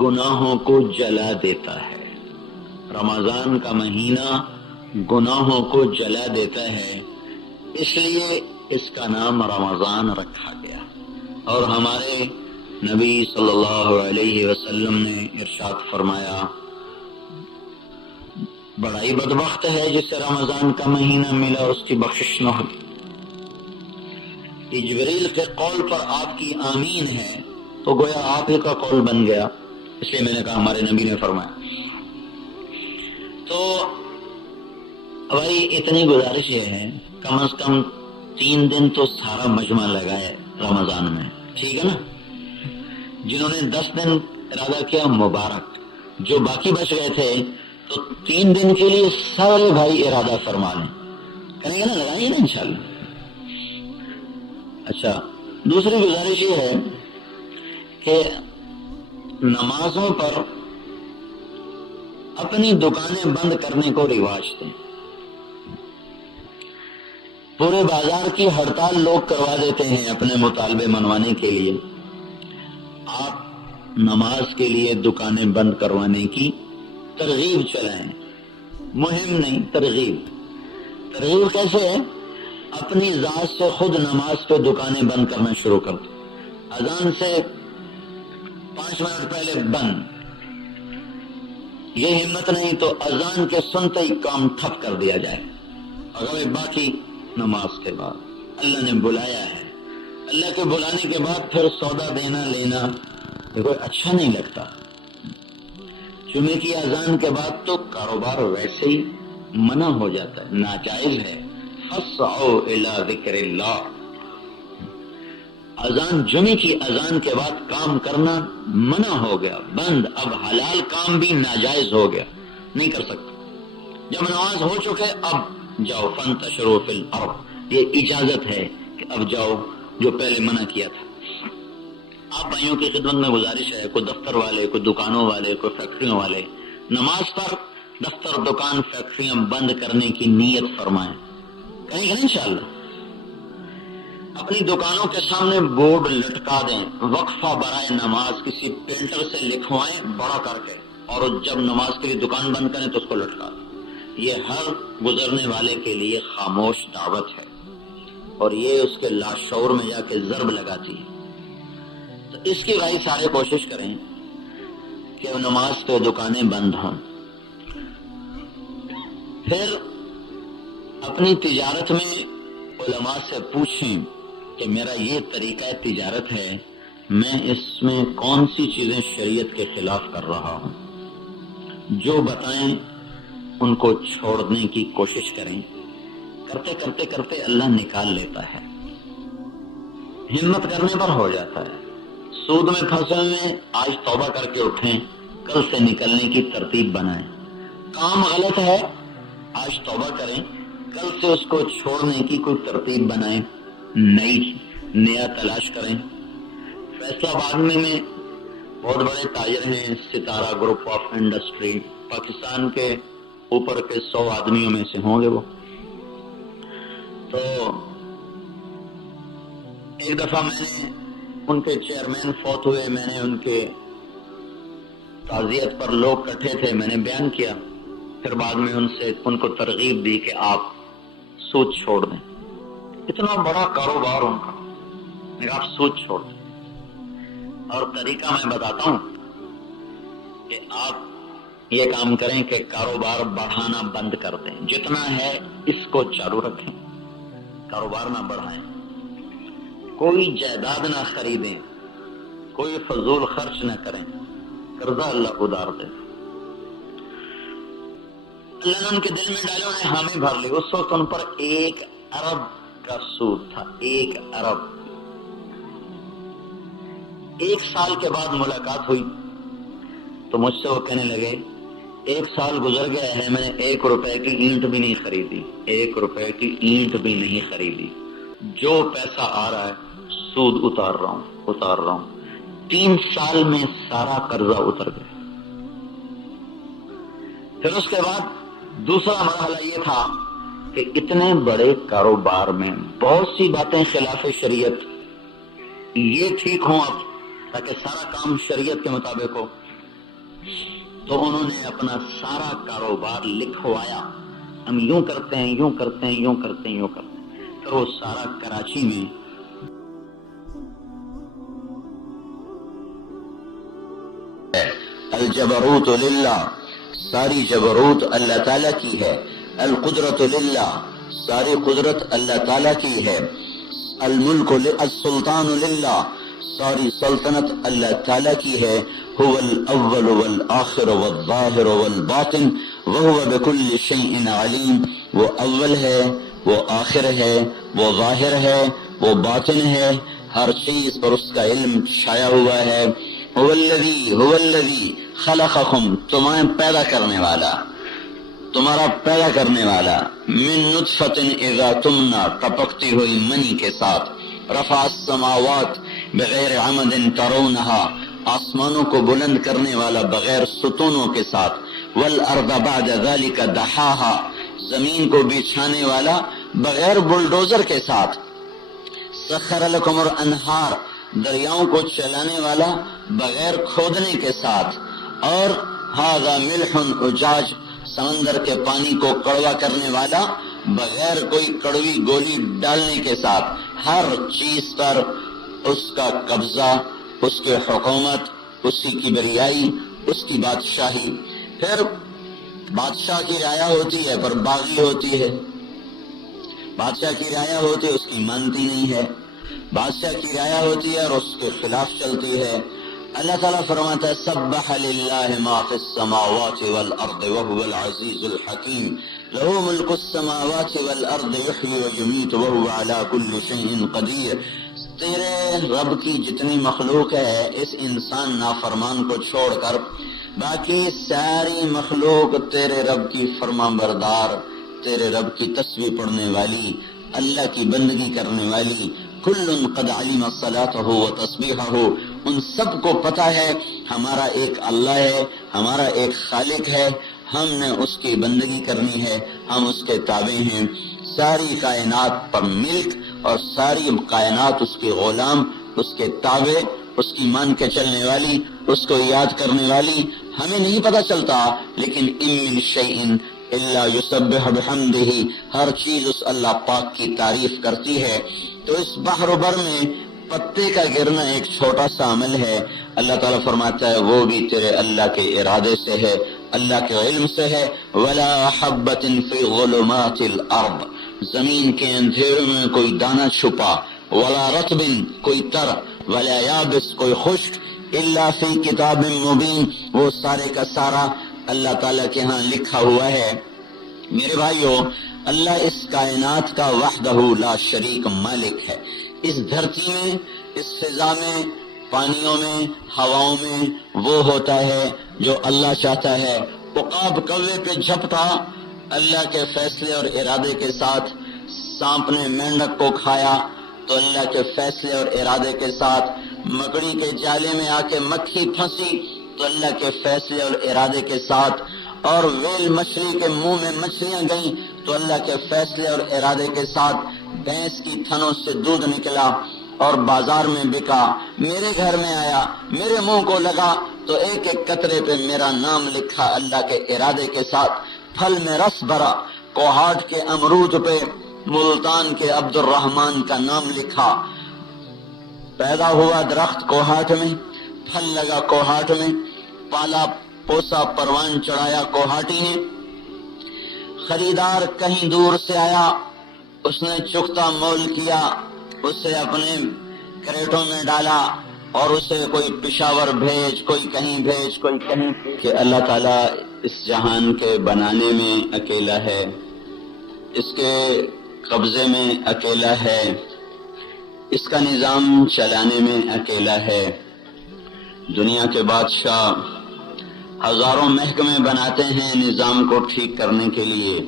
گناہوں کو جلا دیتا ہے۔ رمضان کا مہینہ گناہوں کو جلا دیتا ہے، اس لیے اس کا نام رمضان رکھا گیا۔ اور ہمارے نبی صلی اللہ علیہ وسلم نے ارشاد فرمایا، بڑا ہی بدبخت ہے جسے رمضان کا مہینہ ملا اور اس کی بخشش نہ ہو۔ جبریل کے قول پر آپ کی آمین ہے تو گویا آپ ہی کا قول بن گیا، اس لیے میں نے کہا ہمارے نبی نے فرمایا۔ تو بھائی اتنی گزارش یہ ہے، کم از کم 3 دن تو سارا مجمع لگائے رمضان میں، ٹھیک ہے نا؟ جنہوں نے 10 دن ارادہ کیا مبارک، جو باقی بچ گئے تھے تو 3 دن کے لیے سارے بھائی ارادہ فرما لیں، کریں گے نا؟ لگائیں گے نا انشاءاللہ۔ اچھا، دوسری گزارش یہ ہے کہ نمازوں پر اپنی دکانیں بند کرنے کو رواج دیں۔ پورے بازار کی ہڑتال لوگ کروا دیتے ہیں اپنے مطالبے منوانے کے لیے، آپ نماز کے لیے دکانیں بند کروانے کی ترغیب چلائیں، مہم نہیں، ترغیب کیسے ہے؟ اپنی ذات سے خود نماز پہ دکانیں بند کرنا شروع کر دو، اذان سے 5 منٹ پہلے بند، یہ ہمت نہیں تو اذان کے سنتے ہی کام ٹھپ کر دیا جائے، اگر باقی نماز کے بعد اللہ نے بلایا ہے، اللہ کے بلانے کے بعد پھر سودا دینا لینا دیکھو اچھا نہیں لگتا۔ جمعے کی اذان کے بعد تو کاروبار ویسے ہی منع ہو جاتا ہے، ناجائز ہے۔ فَاسْعَوْا إِلَىٰ ذِكْرِ اللَّهِ، اذان جمعے کی اذان کے بعد کام کرنا منع ہو گیا، بند، اب حلال کام بھی ناجائز ہو گیا، نہیں کر سکتے۔ جب نماز ہو چکے اب جاؤ، فَانْتَشِرُوا فِي الْأَرْضِ، یہ اجازت ہے کہ اب جاؤ، جو پہلے منع کیا تھا۔ آپ بھائیوں کی خدمت میں گزارش ہے، کوئی دفتر والے، کوئی دکانوں والے، کوئی فیکٹریوں والے، نماز پر دفتر، دکان، فیکٹریاں بند کرنے کی نیت فرمائیں، کہیں گے نا انشاءاللہ۔ اپنی دکانوں کے سامنے بورڈ لٹکا دیں، وقفہ برائے نماز، کسی پینٹر سے لکھوائیں بڑا کر کے، اور جب نماز کے لیے دکان بند کریں تو اس کو لٹکا دیں۔ یہ ہر گزرنے والے کے لیے خاموش دعوت ہے، اور یہ اس کے لاشعور میں جا کے ضرب لگاتی ہے۔ تو اس کی بھائی سارے کوشش کریں کہ نماز پہ دکانیں بند ہوں. پھر اپنی تجارت میں علماء سے پوچھیں کہ میرا یہ طریقہ تجارت ہے، میں اس میں کون سی چیزیں شریعت کے خلاف کر رہا ہوں. جو بتائیں ان کو چھوڑنے کی کوشش کریں. کرتے کرتے کرتے اللہ نکال لیتا ہے، ہمت کرنے پر ہو جاتا ہے. سود میں پھنسے میں آج توبہ کر کے اٹھیں، کل سے نکلنے کی ترتیب بنائیں. کام غلط ہے، آج توبہ کریں، کل سے اس کو چھوڑنے کی کوئی ترتیب بنائیں، نیا تلاش کریں. فیصلہ آباد میں بہت بڑے تاجر ہیں، ستارہ گروپ آف انڈسٹری، پاکستان کے اوپر کے 100 آدمیوں میں سے ہوں گے وہ. تو ایک دفعہ میں نے ان کے چیئرمین فوت ہوئے، میں نے ان کے تعزیت پر لوگ اکٹھے تھے، میں نے بیان کیا. پھر بعد میں ان کو ترغیب دی کہ آپ سود چھوڑ دیں. اتنا بڑا کاروبار ان کا، میں آپ سود چھوڑ دیں. اور طریقہ میں بتاتا ہوں کہ آپ یہ کام کریں کہ کاروبار بڑھانا بند کر دیں. جتنا ہے اس کو چالو رکھیں، کاروبار نہ بڑھائیں. کوئی جائیداد نہ خریدیں، کوئی فضول خرچ نہ کریں، قرضہ اللہ ادار دے. اللہ نے ان کے دل میں ڈالے، انہیں حامی بھر لی. اس وقت ان پر 1 ارب کا سود تھا. 1 ارب. 1 سال کے بعد ملاقات ہوئی تو مجھ سے وہ کہنے لگے 1 سال گزر گیا ہے، میں نے 1 روپے کی اینٹ بھی نہیں خریدی، 1 روپے کی اینٹ بھی نہیں خریدی. جو پیسہ آ رہا ہے سود اتار رہا ہوں. 3 سال میں سارا قرضہ اتر گیا. پھر اس کے بعد دوسرا مرحلہ یہ تھا کہ اتنے بڑے کاروبار میں بہت سی باتیں خلاف شریعت، یہ ٹھیک ہوں اب تاکہ سارا کام شریعت کے مطابق ہو. تو انہوں نے اپنا سارا کاروبار لکھوایا، ہم یوں کرتے ہیں، یوں کرتے ہیں، یوں کرتے ہیں، یوں کرتے ہیں. پھر وہ سارا کراچی میں الجبروت للہ، ساری جبروت اللہ تعالیٰ کی ہے. القدرت للہ، ساری قدرت اللہ تعالیٰ کی ہے. الملک السلطان للہ، ساری سلطنت اللہ تعالیٰ کی ہے. هو الاول والآخر والظاہر والباطن وهو بكل شيء علیم. وہ اول ہے، وہ آخر ہے، وہ ظاہر ہے، وہ باطن ہے، ہر چیز پر اس کا علم چھایا ہوا ہے. هو الذی خلقکم، تمہیں پیدا کرنے والا، تمہارا پیدا کرنے والا. من نطفۃ اذا تمنى، ٹپکتی ہوئی منی کے ساتھ. رفع السماوات بغیر عمد ترونها، آسمانوں کو بلند کرنے والا بغیر ستونوں کے ساتھ. والارض بعد ذلك دحاها، زمین کو بچھانے والا بغیر بلڈوزر کے ساتھ. سخر لكم الانہار، دریاؤں کو چلانے والا بغیر کھودنے کے ساتھ. اور هذا ملح اجاج، سمندر کے پانی کو کڑوا کرنے والا بغیر کوئی کڑوی گولی ڈالنے کے ساتھ. ہر چیز پر اس کا قبضہ، اس کی حکومت، اس کی کبریائی، اس کی بادشاہی. پھر بادشاہ کی رعایا ہوتی ہے پر باغی ہوتی ہے، بادشاہ کی رعایا ہوتی ہے اس کی مانتی نہیں ہے، بادشاہ کی رعایا ہوتی ہے اور اس کے خلاف چلتی ہے. اللہ تعالیٰ فرماتا ہے سبح للہ ما فی السماوات والارض وهو العزیز الحکیم. له ملک السماوات والارض یحیی ویمیت وهو علی کل شیء قدیر. تیرے رب کی جتنی مخلوق ہے، اس انسان نافرمان کو چھوڑ کر باقی ساری مخلوق تیرے رب کی فرما بردار، تیرے رب کی تسبیح پڑھنے والی، اللہ کی بندگی کرنے والی. کل قد علم صلاته وتسبیحه، ان سب کو پتہ ہے ہمارا ایک اللہ ہے، ہمارا ایک خالق ہے، ہم نے اس کی بندگی کرنی ہے، ہم اس کے تابع ہیں. ساری کائنات پر ملک اور ساری کائنات اس کے غلام، اس کے تابع، اس کی مان کے چلنے والی، اس کو یاد کرنے والی. ہمیں نہیں پتہ چلتا لیکن ان من شیء الا یسبح بحمدہ، ہر چیز اس اللہ پاک کی تعریف کرتی ہے. تو اس بحر و بر میں پتے کا گرنا ایک چھوٹا سا عمل ہے، اللہ تعالیٰ فرماتا ہے وہ بھی تیرے اللہ کے ارادے سے ہے، اللہ کے علم سے ہے۔ ولا حبۃ فی ظلمات الارض، زمین کے اندھیروں میں کوئی دانہ چھپا، ولا رطب کوئی تر، ولا یابس کوئی خشک، الا فی کتاب مبین، وہ سارے کا سارا اللہ تعالیٰ کے ہاں لکھا ہوا ہے۔ میرے بھائیو، اللہ اس کائنات کا وحدہ لا شریک مالک ہے۔ اس دھرتی میں، اس فضا میں، پانیوں میں، ہواؤں میں وہ ہوتا ہے جو اللہ چاہتا ہے۔ عقاب کوے پہ جھپٹا اللہ کے فیصلے اور ارادے کے ساتھ، سانپ نے مینڈک کو کھایا تو اللہ کے فیصلے اور ارادے کے ساتھ، مکڑی کے جالے میں آ کے مکھی پھنسی تو اللہ کے فیصلے اور ارادے کے ساتھ، اور ویل مچھلی کے منہ میں مچھلیاں گئیں تو اللہ کے فیصلے اور ارادے کے ساتھ، بھینس کی تھنوں سے دودھ نکلا اور بازار میں بکا، میرے گھر میں آیا، میرے منہ کو لگا تو ایک ایک قطرے پہ میرا نام لکھا اللہ کے ارادے کے ساتھ، پھل میں رس بھرا، کوہاٹ کے امرود پہ ملتان کے عبد الرحمن کا نام لکھا، پیدا ہوا درخت کوہاٹ میں، پھل لگا کوہاٹ میں، پالا پوسا پروان چڑھایا کوہاٹی نے، خریدار کہیں دور سے آیا، اس نے چکتا مول کیا، اسے اپنے کریٹوں میں ڈالا اور اسے کوئی پشاور بھیج، کوئی کہیں بھیج، کوئی کہیں، کہ اللہ تعالیٰ اس جہان کے بنانے میں اکیلا ہے، اس کے قبضے میں اکیلا ہے، اس کا نظام چلانے میں اکیلا ہے۔ دنیا کے بادشاہ ہزاروں محکمے بناتے ہیں نظام کو ٹھیک کرنے کے لیے،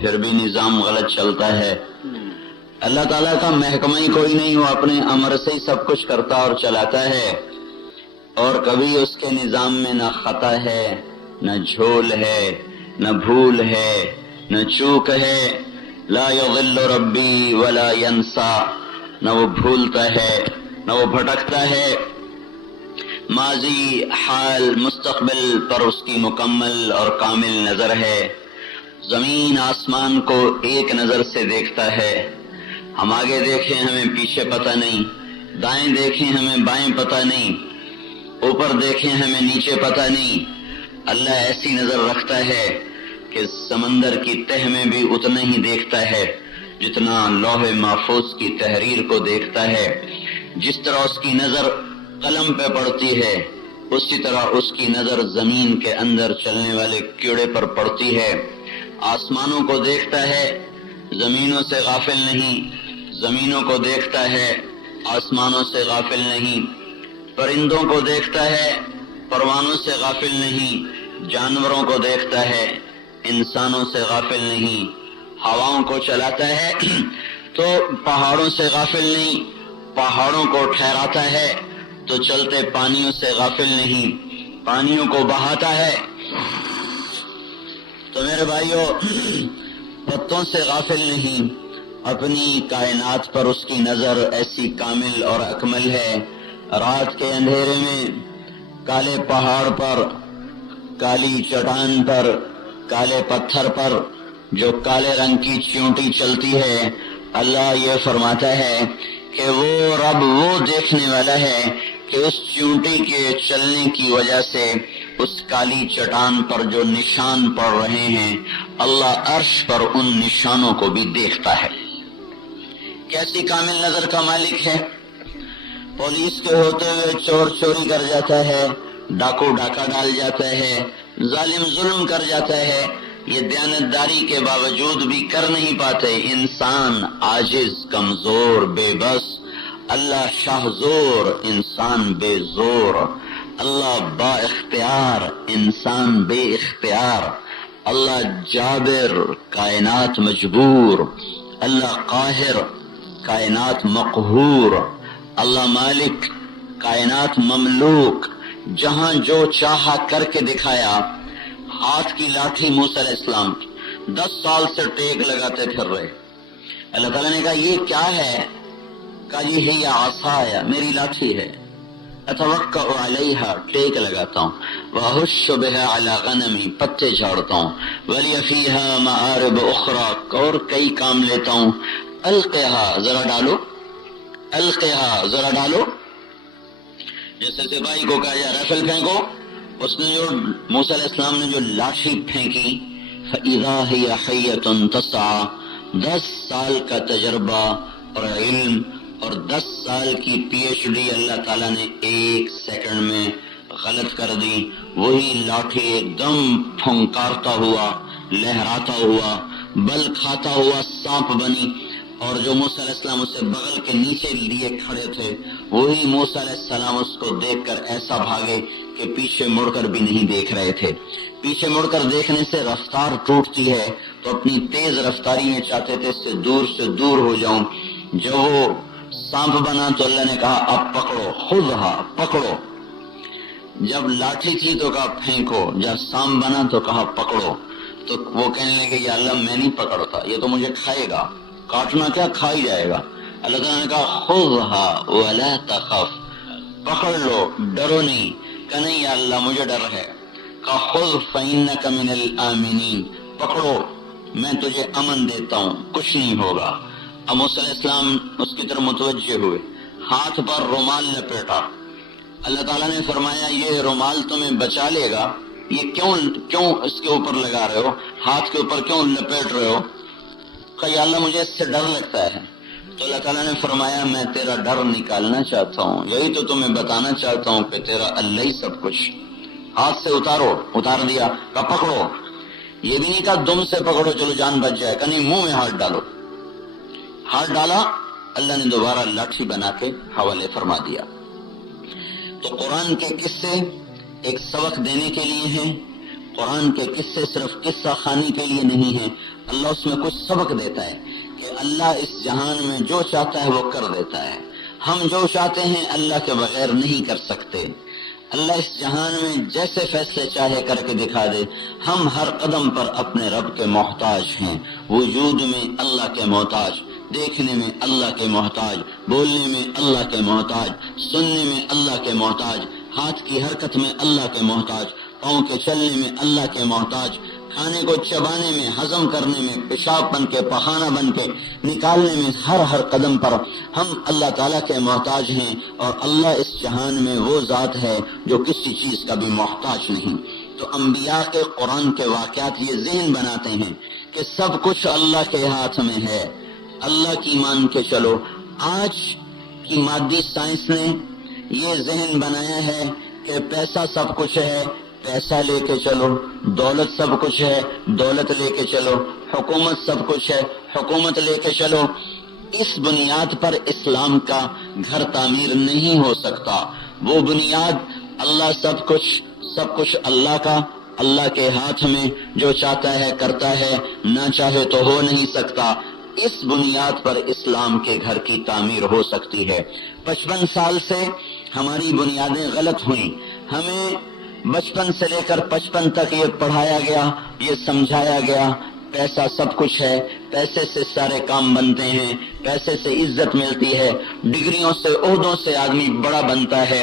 پھر بھی نظام غلط چلتا ہے۔ اللہ تعالیٰ کا محکمہ ہی کوئی نہیں، وہ اپنے امر سے ہی سب کچھ کرتا اور چلاتا ہے، اور کبھی اس کے نظام میں نہ خطا ہے، نہ جھول ہے، نہ بھول ہے، نہ چوک ہے۔ لا یضل ربی ولا ینسا، نہ وہ بھولتا ہے نہ وہ بھٹکتا ہے۔ ماضی، حال، مستقبل پر اس کی مکمل اور کامل نظر ہے۔ زمین آسمان کو ایک نظر سے دیکھتا ہے، ہم آگے دیکھیں ہمیں پیچھے پتہ نہیں، دائیں دیکھیں ہمیں بائیں پتہ نہیں، اوپر دیکھیں ہمیں نیچے پتہ نہیں۔ اللہ ایسی نظر رکھتا ہے کہ سمندر کی تہ میں بھی اتنا ہی دیکھتا ہے جتنا لوح محفوظ کی تحریر کو دیکھتا ہے۔ جس طرح اس کی نظر قلم پہ پڑتی ہے، اسی طرح اس کی نظر زمین کے اندر چلنے والے کیڑے پر پڑتی ہے۔ آسمانوں کو دیکھتا ہے، زمینوں سے غافل نہیں، زمینوں کو دیکھتا ہے، آسمانوں سے غافل نہیں، پرندوں کو دیکھتا ہے، پروانوں سے غافل نہیں، جانوروں کو دیکھتا ہے، انسانوں سے غافل نہیں، ہواؤں کو چلاتا ہے تو پہاڑوں سے غافل نہیں، پہاڑوں کو ٹھہراتا ہے تو چلتے پانیوں سے غافل نہیں، پانیوں کو بہاتا ہے۔ تو میرے بھائیو، پتوں سے غافل نہیں، اپنی کائنات پر اس کی نظر ایسی کامل اور اکمل ہے۔ رات کے اندھیرے میں کالے پہاڑ پر، کالی چٹان پر، کالے پتھر پر جو کالے رنگ کی چیونٹی چلتی ہے، اللہ یہ فرماتا ہے کہ وہ رب وہ دیکھنے والا ہے کہ اس چیونٹی کے چلنے کی وجہ سے اس کالی چٹان پر جو نشان پڑ رہے ہیں، اللہ عرش پر ان نشانوں کو بھی دیکھتا ہے۔ کیسی کامل نظر کا مالک ہے۔ پولیس کے ہوتے ہوئے چور چوری کر جاتا ہے، ڈاکو ڈاکہ ڈال جاتا ہے، ظالم ظلم کر جاتا ہے، یہ دیانتداری کے باوجود بھی کر نہیں پاتے۔ انسان عاجز، کمزور، بے بس، اللہ شاہ زور، انسان بے زور، اللہ با اختیار، انسان بے اختیار، اللہ جابر، کائنات مجبور، اللہ قاہر، کائنات مقہور، اللہ مالک، کائنات مملوک، جہاں جو چاہا کر کے دکھایا۔ ہاتھ کی لاٹھی موسیٰ علیہ السلام 10 سال سے ٹیک لگاتے پھر رہے۔ اللہ تعالیٰ نے کہا یہ کیا ہے؟ کہا یہ ہے یا عصایا، میری لاٹھی ہے، اتوکأ علیہا، ٹیک لگاتا ہوں، وأہش بہا علی غنمی، پتے جھاڑتا ہوں، ولی فیہا مآرب اخری، اور کئی کام لیتا ہوں، القیہا، ذرا ڈالو، القیہا، ذرا ڈالو۔ جیسے سپاہی کو کہا جائے رائفل پھینکو، اس نے جو موسیٰ علیہ السلام نے جو لاٹھی پھینکی، فَإِذَا هِيَ حَيَّةٌ تَسْعَىٰ، 10 سال کا تجربہ اور علم اور 10 سال کی پی ایچ ڈی اللہ تعالیٰ نے 1 سیکنڈ میں غلط کر دی. وہی لاٹھی ایک دم پھنکارتا ہوا، لہراتا ہوا، بل کھاتا ہوا سانپ بنی، اور جو موسیٰ علیہ السلام اسے بغل کے نیچے لیے کھڑے تھے، وہی موسیٰ علیہ السلام اس کو دیکھ کر ایسا بھاگے کہ پیچھے مڑ کر بھی نہیں دیکھ رہے تھے. پیچھے مڑ کر دیکھنے سے رفتار ٹوٹتی ہے، تو اپنی تیز رفتاری میں چاہتے تھے اس سے دور ہو جاؤں. جب وہ سانپ بنا تو اللہ نے کہا اب پکڑو، خذھا، پکڑو. جب لاٹھی تھی تو کہا پھینکو، جب سانپ بنا تو کہا پکڑو. تو وہ کہنے لگے یا اللہ میں نہیں پکڑتا، یہ تو مجھے کھائے گا، کاٹنا کیا کھا ہی جائے گا. اللہ تعالیٰ نے کہا خذھا ولا تخف، پکڑ لو، ڈرو نہیں. کہ نہیں یا اللہ مجھے ڈر ہے. کہا خذ فإنک من الآمنین، پکڑو میں تجھے امن دیتا ہوں، کچھ نہیں ہوگا. اب موسیٰ علیہ السلام اس کی طرف متوجہ ہوئے، ہاتھ پر رومال لپیٹا. اللہ تعالیٰ نے فرمایا یہ رومال تمہیں بچا لے گا، یہ کیوں اس کے اوپر لگا رہے ہو، ہاتھ کے اوپر کیوں لپیٹ رہے ہو؟ کہ یا اللہ مجھے اس سے ڈر لگتا ہے. تو اللہ تعالیٰ نے فرمایا میں تیرا ڈر نکالنا چاہتا ہوں، یہی تو تمہیں بتانا چاہتا ہوں کہ تیرا اللہ ہی سب کچھ. ہاتھ سے اتارو، اتار دیا. کہا پکڑو، یہ بھی نہیں کہا دم سے پکڑو چلو جان بچ جائے، کہ نہیں منہ میں ہاتھ ڈالو. ہاتھ ڈالا، اللہ نے دوبارہ لاٹھی بنا کے حوالے فرما دیا. تو قرآن کے قصے ایک سبق دینے کے لیے ہیں. قرآن کے قصے صرف قصہ خوانی کے لیے نہیں ہیں. اللہ اس میں کچھ سبق دیتا ہے کہ اللہ اس جہان میں جو چاہتا ہے وہ کر دیتا ہے. ہم جو چاہتے ہیں اللہ کے بغیر نہیں کر سکتے. اللہ اس جہان میں جیسے فیصلے چاہے کر کے دکھا دے. ہم ہر قدم پر اپنے رب کے محتاج ہیں. وجود میں اللہ کے محتاج، دیکھنے میں اللہ کے محتاج، بولنے میں اللہ کے محتاج، سننے میں اللہ کے محتاج، ہاتھ کی حرکت میں اللہ کے محتاج، پاؤں کے چلنے میں اللہ کے محتاج، کھانے کو چبانے میں، ہضم کرنے میں، پیشاب بن کے، پخانہ بن کے نکالنے میں، ہر قدم پر ہم اللہ تعالیٰ کے محتاج ہیں. اور اللہ اس جہان میں وہ ذات ہے جو کسی چیز کا بھی محتاج نہیں. تو انبیاء کے قرآن کے واقعات یہ ذہن بناتے ہیں کہ سب کچھ اللہ کے ہاتھ میں ہے. اللہ کی مان کے چلو. آج کی مادی سائنس نے یہ ذہن بنایا ہے کہ پیسہ سب کچھ ہے، پیسہ لے کے چلو. دولت سب کچھ ہے، دولت لے کے چلو. حکومت سب کچھ ہے، حکومت لے کے چلو. اس بنیاد پر اسلام کا گھر تعمیر نہیں ہو سکتا. وہ بنیاد اللہ سب کچھ اللہ کا، اللہ کے ہاتھ میں، جو چاہتا ہے کرتا ہے، نہ چاہے تو ہو نہیں سکتا. اس بنیاد پر اسلام کے گھر کی تعمیر ہو سکتی ہے. 55 سال سے ہماری بنیادیں غلط ہوئیں. ہمیں بچپن سے لے کر 55 تک یہ پڑھایا گیا، یہ سمجھایا گیا پیسہ سب کچھ ہے، پیسے سے سارے کام بنتے ہیں، پیسے سے عزت ملتی ہے، ڈگریوں سے، عہدوں سے آدمی بڑا بنتا ہے،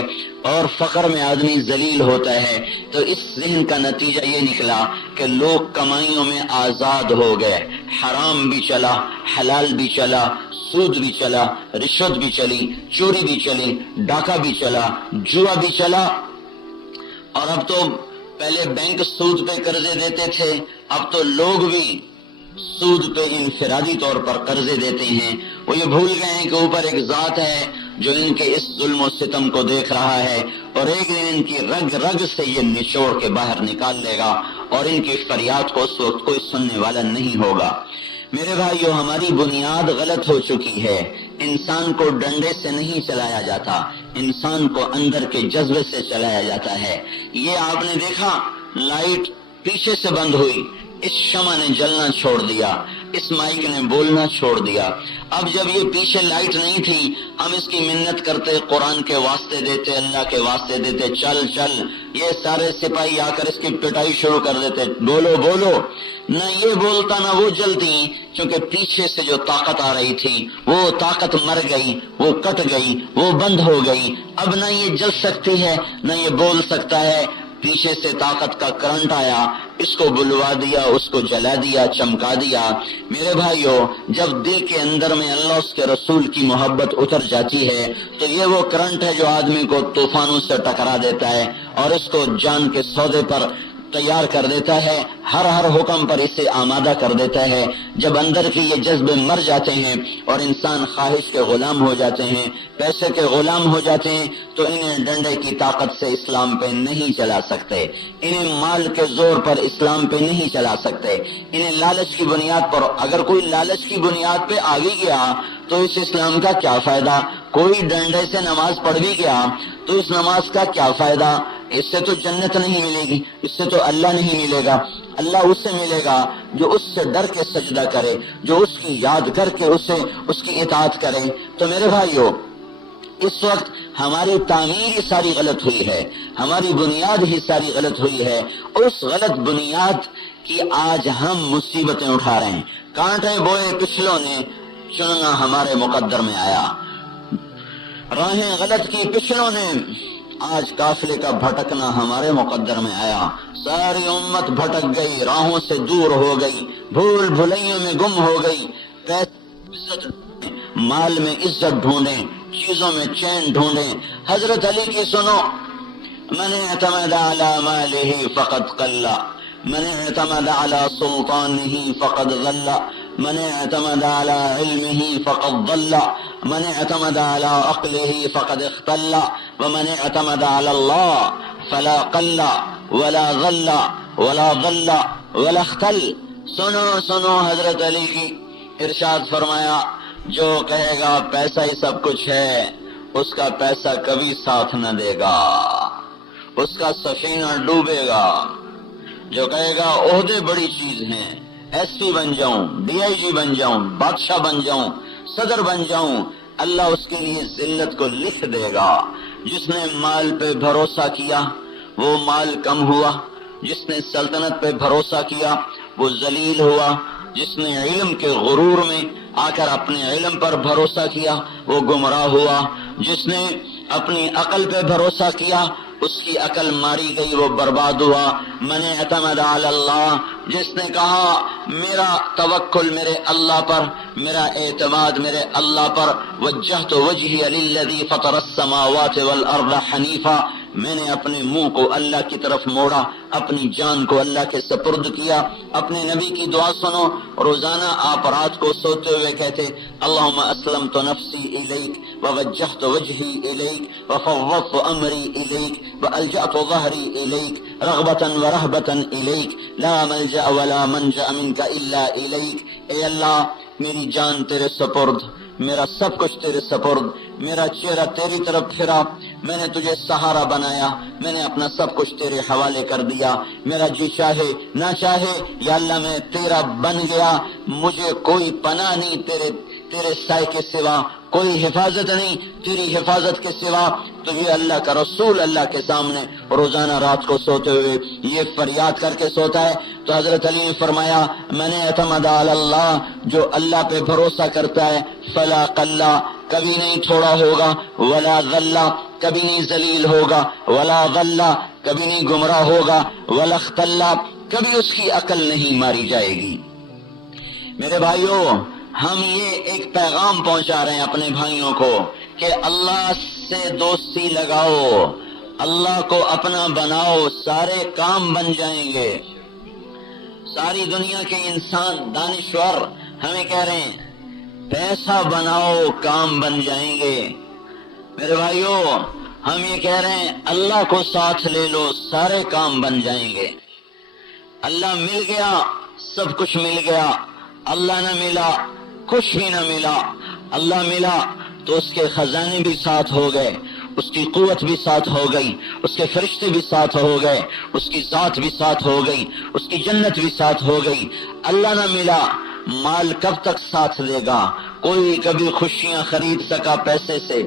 اور فقر میں آدمی ذلیل ہوتا ہے. تو اس ذہن کا نتیجہ یہ نکلا کہ لوگ کمائیوں میں آزاد ہو گئے. حرام بھی چلا، حلال بھی چلا، سود بھی چلا، رشوت بھی چلی، چوری بھی چلی، ڈاکہ بھی چلا، جوا بھی چلا. اور اب تو پہلے بینک سود پہ قرضے دیتے تھے، اب تو لوگ بھی سود پہ انفرادی طور پر قرضے دیتے ہیں. وہ یہ بھول گئے ہیں کہ اوپر ایک ذات ہے جو ان کے اس ظلم و ستم کو دیکھ رہا ہے، اور ایک دن ان کی رگ رگ سے یہ نچوڑ کے باہر نکال لے گا، اور ان کی فریاد کو اس وقت کوئی سننے والا نہیں ہوگا. میرے بھائیو، ہماری بنیاد غلط ہو چکی ہے. انسان کو ڈنڈے سے نہیں چلایا جاتا، انسان کو اندر کے جذبے سے چلایا جاتا ہے. یہ آپ نے دیکھا، لائٹ پیچھے سے بند ہوئی، اس شمع نے جلنا چھوڑ دیا، اس مائک نے بولنا چھوڑ دیا. اب جب یہ پیچھے لائٹ نہیں تھی، ہم اس کی منت کرتے، قرآن کے واسطے دیتے، اللہ کے واسطے دیتے، چل چل. یہ سارے سپاہی آ کر اس کی پٹائی شروع کر دیتے، بولو بولو. نہ یہ بولتا نہ وہ جلتی، کیونکہ پیچھے سے جو طاقت آ رہی تھی وہ طاقت مر گئی، وہ کٹ گئی، وہ بند ہو گئی. اب نہ یہ جل سکتی ہے، نہ یہ بول سکتا ہے. پیچھے سے طاقت کا کرنٹ آیا، اس کو بلوا دیا، اس کو جلا دیا، چمکا دیا۔ میرے بھائیو، جب دل کے اندر میں اللہ اس کے رسول کی محبت اتر جاتی ہے تو یہ وہ کرنٹ ہے جو آدمی کو طوفانوں سے ٹکرا دیتا ہے اور اس کو جان کے سودے پر تیار کر دیتا ہے، ہر حکم پر اسے آمادہ کر دیتا ہے۔ جب اندر کے یہ جذبے مر جاتے ہیں اور انسان خواہش کے غلام ہو جاتے ہیں، پیسے کے غلام ہو جاتے ہیں، تو انہیں ڈنڈے کی طاقت سے اسلام پہ نہیں چلا سکتے، انہیں مال کے زور پر اسلام پہ نہیں چلا سکتے، انہیں لالچ کی بنیاد پر، اگر کوئی لالچ کی بنیاد پہ آ بھی گیا تو اس اسلام کا کیا فائدہ؟ کوئی ڈنڈے سے نماز پڑھ بھی گیا تو اس نماز کا کیا فائدہ؟ اس سے تو جنت نہیں ملے گی، اس سے تو اللہ نہیں ملے گا۔ اللہ اس سے ملے گا جو اس سے ڈر کے سجدہ کرے، جو اس کی یاد کر کے اس کی اطاعت کرے۔ تو میرے بھائیو، اس وقت ہماری تعمیر ہی ساری غلط ہوئی ہے، ہماری بنیاد ہی ساری غلط ہوئی ہے۔ اس غلط بنیاد کی آج ہم مصیبتیں اٹھا رہے ہیں۔ کانٹے بوئے پچھلوں نے، چننا ہمارے مقدر میں آیا۔ راہیں غلط کی پچھلوں نے، آج قافلے کا بھٹکنا ہمارے مقدر میں آیا۔ ساری امت بھٹک گئی، راہوں سے دور ہو گئی، بھول بھلیوں میں گم ہو گئی۔ مال میں عزت ڈھونڈیں، چیزوں میں چین ڈھونڈیں۔ حضرت علی کی سنو، من اعتمد على ماله فقد قل، من اعتمد على سلطانه فقد ضل، من اعتمد على علمه فقد ضل، من اعتمد على عقله فقد اختل، ومن اعتمد على الله فلا قل ولا ضل ولا ضل ولا اختل۔ سنو حضرت علی کی ارشاد فرمایا، جو کہے گا پیسہ ہی سب کچھ ہے، اس کا پیسہ کبھی ساتھ نہ دے گا، اس کا سفینہ ڈوبے گا۔ جو کہے گا عہدے بڑی چیز ہیں، ایس پی بن جاؤں، ڈی آئی جی بن جاؤں، بادشاہ بن جاؤں، صدر بن جاؤں، اللہ اس کے لیے ذلت کو لکھ دے گا۔ جس نے مال پہ بھروسہ کیا وہ مال کم ہوا، جس نے سلطنت پہ بھروسہ کیا وہ ذلیل ہوا، جس نے علم کے غرور میں آ کر اپنے علم پر بھروسہ کیا وہ گمراہ ہوا، جس نے اپنی عقل پہ بھروسہ کیا اس کی عقل ماری گئی، وہ برباد ہوا۔ من اعتمد علی اللہ، جس نے کہا میرا توکل میرے اللہ پر، میرا اعتماد میرے اللہ پر، وجہت وجہی للذی فطر السماوات والارض حنیفا، میں نے اپنے منہ کو اللہ کی طرف موڑا، اپنی جان کو اللہ کے سپرد کیا۔ اپنے نبی کی دعا سنو، روزانہ آپ رات کو سوتے ہوئے کہتے اللہم اسلمت نفسی الیک ووجہت وجہی الیک وفوضت امری الیک والجأت ظہری الیک رغبتا ورہبتا الیک لا ملجأ ولا منجأ منک الا الیک۔ اے اللہ، میری جان تیرے سپرد، میرا سب کچھ تیرے سپرد، میرا چہرہ تیری طرف پھرا، میں نے تجھے سہارا بنایا، میں نے اپنا سب کچھ تیرے حوالے کر دیا، میرا جی چاہے نہ چاہے یا اللہ میں تیرا بن گیا، مجھے کوئی پناہ نہیں تیرے سائے کے سوا، کوئی حفاظت نہیں تیری حفاظت کے سوا۔ تو یہ اللہ کا رسول اللہ کے سامنے روزانہ رات کو سوتے ہوئے یہ فریاد کر کے سوتا ہے۔ تو حضرت علی نے فرمایا من اعتمد علی اللہ، جو اللہ پہ بھروسہ کرتا ہے فلا قلّا، کبھی نہیں تھوڑا ہوگا، ولا غلّا، کبھی نہیں ذلیل ہوگا، ولا غلّا، کبھی نہیں گمراہ ہوگا، ولا اختلّا، کبھی اس کی عقل نہیں ماری جائے گی۔ میرے بھائیوں، ہم یہ ایک پیغام پہنچا رہے ہیں اپنے بھائیوں کو کہ اللہ سے دوستی لگاؤ، اللہ کو اپنا بناؤ، سارے کام بن جائیں گے۔ ساری دنیا کے انسان دانشور ہمیں کہہ رہے ہیں پیسہ بناؤ کام بن جائیں گے۔ میرے بھائیوں، ہم یہ کہہ رہے ہیں اللہ کو ساتھ لے لو، سارے کام بن جائیں گے۔ اللہ مل گیا سب کچھ مل گیا، اللہ نہ ملا کچھ بھی نہ ملا۔ اللہ ملا تو اس کے خزانے بھی ساتھ ہو گئے، اس کی قوت بھی ساتھ ہو گئی، اس کے فرشتے بھی ساتھ ہو گئے، اس کی ذات بھی ساتھ ہو گئی، اس کی جنت بھی ساتھ ہو گئی۔ اللہ نہ ملا، مال کب تک ساتھ دے گا؟ کوئی کبھی خوشیاں خرید سکا پیسے سے؟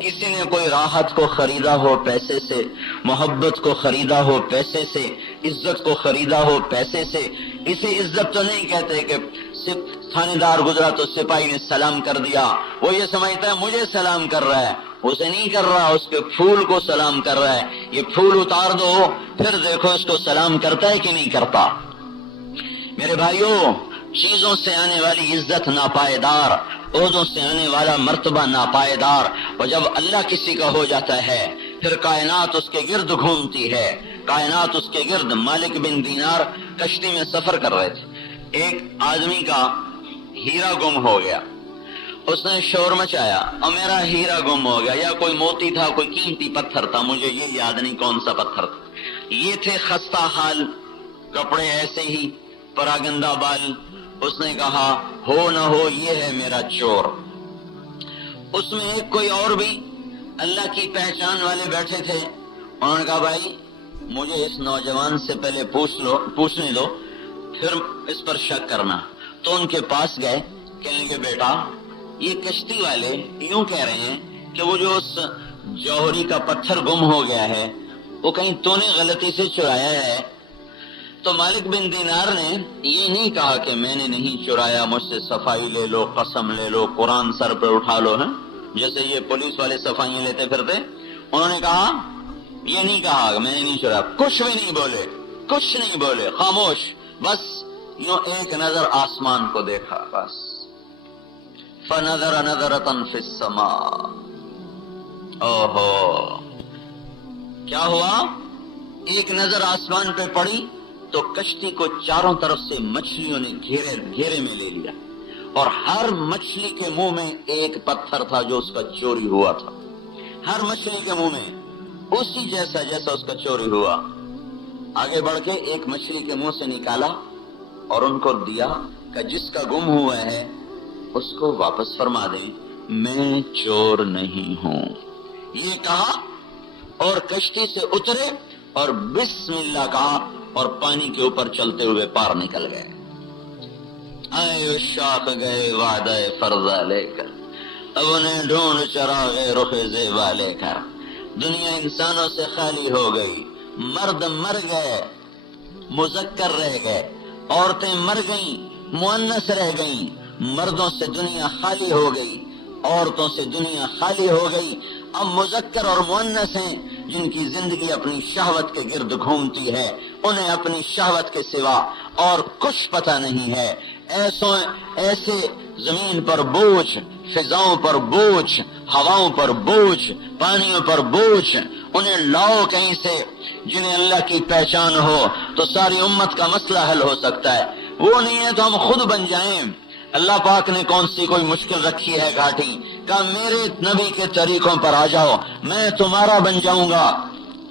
کسی نے کوئی راحت کو خریدا ہو پیسے سے، محبت کو خریدا ہو پیسے سے، عزت کو خریدا ہو پیسے سے؟ اسے عزت تو نہیں کہتے کہ تھانے دار گزرا تو سپاہی نے سلام کر دیا، وہ یہ سمجھتا ہے مجھے سلام کر رہا ہے، اسے نہیں کر رہا، اس کے پھول کو سلام کر رہا ہے. یہ پھول اتار دو، پھر دیکھو اس کو سلام کرتا ہے کہ نہیں کرتا. میرے بھائیوں، چیزوں سے آنے والی عزت ناپائیدار، عہدوں سے آنے والا مرتبہ ناپائیدار، اور جب اللہ کسی کا ہو جاتا ہے پھر کائنات اس کے گرد گھومتی ہے. کائنات اس کے گرد. مالک بن دینار کشتی میں سفر کر رہے تھے. ایک آدمی کا ہیرا گم ہو گیا. اس نے شور مچایا اور میرا ہیرا گم ہو گیا، یا کوئی موتی تھا، کوئی قیمتی پتھر تھا، مجھے یہ یاد نہیں کون سا پتھر تھا. یہ تھے خستہ حال، کپڑے ایسے ہی، پراگندہ بال. اس نے کہا ہو نہ ہو یہ ہے میرا چور. اس میں ایک کوئی اور بھی اللہ کی پہچان والے بیٹھے تھے. انہوں نے کہا بھائی مجھے اس نوجوان سے پہلے پوچھنے دو، پھر اس پر شک کرنا. تو ان کے پاس گئے، کہنے کہ بیٹا یہ کشتی والے یوں کہہ رہے ہیں کہ وہ جو اس جوہری کا پتھر گم ہو گیا ہے وہ کہیں تو نے غلطی سے چرایا ہے. تو مالک بن دینار نے یہ نہیں کہا کہ میں نے نہیں چرایا، مجھ سے صفائی لے لو، قسم لے لو، قرآن سر پہ اٹھا لو، ہیں جیسے یہ پولیس والے صفائیاں لیتے پھرتے. انہوں نے کہا یہ نہیں کہا کہ میں نے نہیں چرایا. کچھ بھی نہیں بولے، کچھ نہیں بولے، خاموش. بس یوں ایک نظر آسمان کو دیکھا بس. فنظر نظرۃ فی السماء. اوہو، کیا ہوا؟ ایک نظر آسمان پہ پڑی تو کشتی کو چاروں طرف سے مچھلیوں نے گھیرے میں لے لیا، اور ہر مچھلی کے منہ میں ایک پتھر تھا جو اس کا چوری ہوا تھا. ہر مچھلی کے منہ میں اسی جیسا اس کا چوری ہوا. آگے بڑھ کے ایک مچھلی کے منہ سے نکالا اور ان کو دیا کہ جس کا گم ہوا ہے اس کو واپس فرما دیں، میں چور نہیں ہوں. یہ کہا اور کشتی سے اترے اور بسم اللہ کہا اور پانی کے اوپر چلتے ہوئے پار نکل گئے. آئے شاخ گئے وعدہ فرضہ لے کر، اب انہیں ڈھونڈ چراغے رخ زیبا لے کر. دنیا انسانوں سے خالی ہو گئی. مرد مر گئے، مذکر رہ گئے، عورتیں مر گئیں، مؤنث رہ گئیں. مردوں سے دنیا خالی ہو گئی، عورتوں سے دنیا خالی ہو گئی. اب مذکر اور مؤنث ہیں جن کی زندگی اپنی شہوت کے گرد گھومتی ہے. انہیں اپنی شہوت کے سوا اور کچھ پتہ نہیں ہے. ایسے زمین پر بوجھ، فضاؤں پر بوجھ، ہواؤں پر بوجھ، پانیوں پر بوجھ. انہیں لاؤ کہیں سے جنہیں اللہ کی پہچان ہو تو ساری امت کا مسئلہ حل ہو سکتا ہے. وہ نہیں ہے تو ہم خود بن جائیں. اللہ پاک نے کون سی کوئی مشکل رکھی ہے گھاٹی؟ کہا میرے نبی کے طریقوں پر آ جاؤ، میں تمہارا بن جاؤں گا.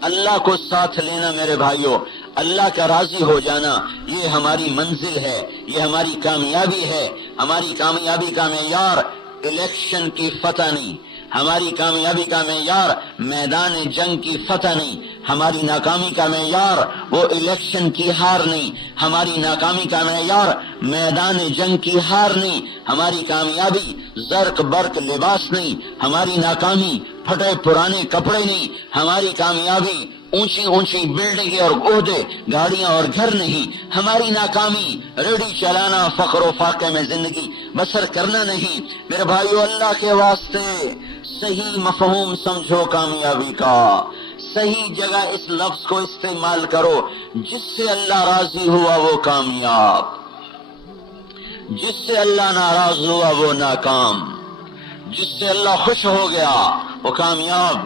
اللہ کو ساتھ لینا میرے بھائیوں، اللہ کا راضی ہو جانا، یہ ہماری منزل ہے، یہ ہماری کامیابی ہے. ہماری کامیابی کا معیار الیکشن کی فتح نہیں، ہماری کامیابی کا معیار میدان جنگ کی فتح نہیں، ہماری ناکامی کا معیار وہ الیکشن کی ہار نہیں، ہماری ناکامی کا معیار میدان جنگ کی ہار نہیں، ہماری کامیابی زرق برق لباس نہیں، ہماری ناکامی پھٹے پرانے کپڑے نہیں، ہماری کامیابی اونچی اونچی بلڈنگیں اور عہدے، گاڑیاں اور گھر نہیں. ہماری ناکامی ریڑھی چلانا، فقر و فاقے میں زندگی بسر کرنا نہیں. میرے بھائیو اللہ کے واسطے صحیح مفہوم سمجھو کامیابی کا. صحیح جگہ اس لفظ کو استعمال کرو. جس سے اللہ راضی ہوا وہ کامیاب، جس سے اللہ ناراض ہوا وہ ناکام. جس سے اللہ خوش ہو گیا وہ کامیاب،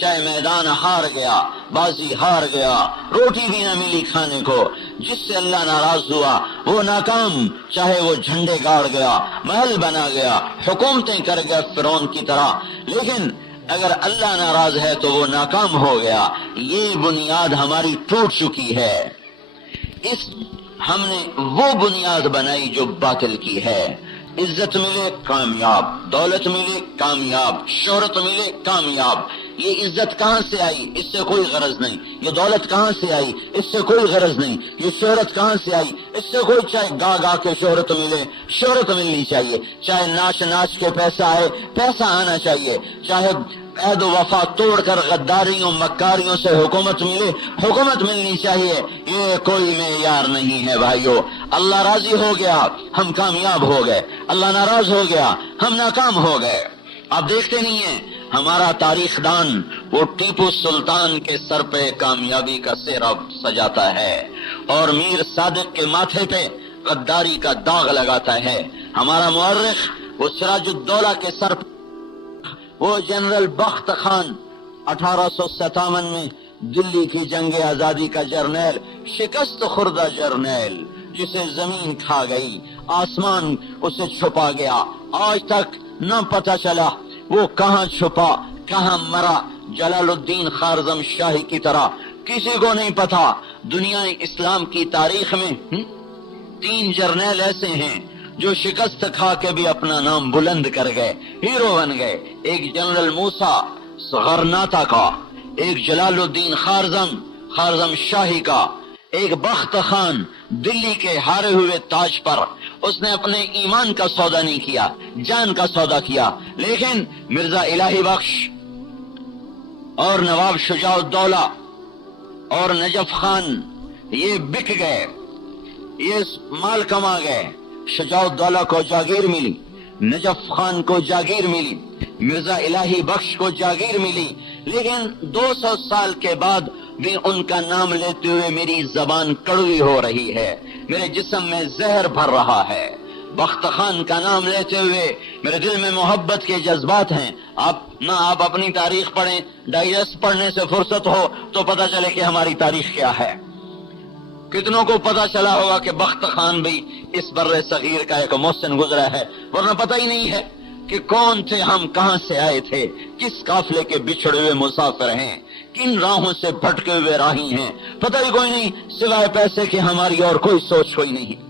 چاہے میدان ہار گیا، بازی ہار گیا، روٹی بھی نہ ملی کھانے کو. جس سے اللہ ناراض ہوا وہ ناکام، چاہے وہ جھنڈے گاڑ گیا، محل بنا گیا، حکومتیں کر گیا فرعون کی طرح. لیکن اگر اللہ ناراض ہے تو وہ ناکام ہو گیا. یہ بنیاد ہماری ٹوٹ چکی ہے. ہم نے وہ بنیاد بنائی جو باطل کی ہے. عزت ملے کامیاب، دولت ملے کامیاب، شہرت ملے کامیاب. یہ عزت کہاں سے آئی؟ اس سے کوئی غرض نہیں. یہ دولت کہاں سے آئی؟ اس سے کوئی غرض نہیں. یہ شہرت کہاں سے آئی؟ اس سے کوئی، چاہے گا کے شہرت ملے، شہرت ملنی چاہیے. چاہے ناچ کے پیسہ آئے، پیسہ آنا چاہیے. چاہے عہد و وفا توڑ کر غداریوں مکاریوں سے حکومت ملے، حکومت ملنی چاہیے. یہ کوئی معیار نہیں ہے بھائیو. اللہ راضی ہو گیا ہم کامیاب ہو گئے، اللہ ناراض ہو گیا ہم ناکام ہو گئے. آپ دیکھتے نہیں ہیں ہمارا تاریخ دان وہ ٹیپو سلطان کے سر پہ کامیابی کا سہرا سجاتا ہے اور میر صادق کے ماتھے پہ غداری کا داغ لگاتا ہے. ہمارا مورخ وہ سراج الدولہ کے سر پہ وہ جنرل بخت خان 1857 میں دلی کی جنگ آزادی کا جرنیل، شکست خوردہ جرنیل، جسے زمین کھا گئی، آسمان اسے چھپا گیا، آج تک نہ پتہ چلا وہ کہاں چھپا کہاں مرا. جلال الدین خارزم شاہی کی طرح کسی کو نہیں پتا. دنیا اسلام کی تاریخ میں 3 جرنیل ایسے ہیں جو شکست کھا کے بھی اپنا نام بلند کر گئے، ہیرو بن گئے. ایک جنرل موسیٰ غرناطہ کا، ایک جلال الدین خارزم شاہی کا، ایک بخت خان دلی کے ہارے ہوئے تاج پر. اس نے اپنے ایمان کا سودا نہیں کیا، جان کا سودا کیا. لیکن مرزا الہی بخش اور نواب شجاع الدولہ اور نجف خان یہ بک گئے، یہ مال کما گئے. شجاع الدولہ کو جاگیر ملی، نجف خان کو جاگیر ملی، مرزا الہی بخش کو جاگیر ملی. لیکن 200 سال کے بعد بھی ان کا نام لیتے ہوئے میری زبان کڑوی ہو رہی ہے، میرے جسم میں زہر بھر رہا ہے. بخت خان کا نام لیتے ہوئے میرے دل میں محبت کے جذبات ہیں. آپ اپنی تاریخ پڑھیں، ڈائجسٹ پڑھنے سے فرصت ہو تو پتہ چلے کہ ہماری تاریخ کیا ہے. کتنوں کو پتہ چلا ہوگا کہ بخت خان بھی اس بر صغیر کا ایک محسن گزرا ہے، ورنہ پتہ ہی نہیں ہے کہ کون تھے ہم، کہاں سے آئے تھے، کس قافلے کے بچھڑے ہوئے مسافر ہیں، کن راہوں سے بھٹکے ہوئے راہی ہیں. پتہ ہی کوئی نہیں سوائے پیسے کے، ہماری اور کوئی سوچ کوئی نہیں.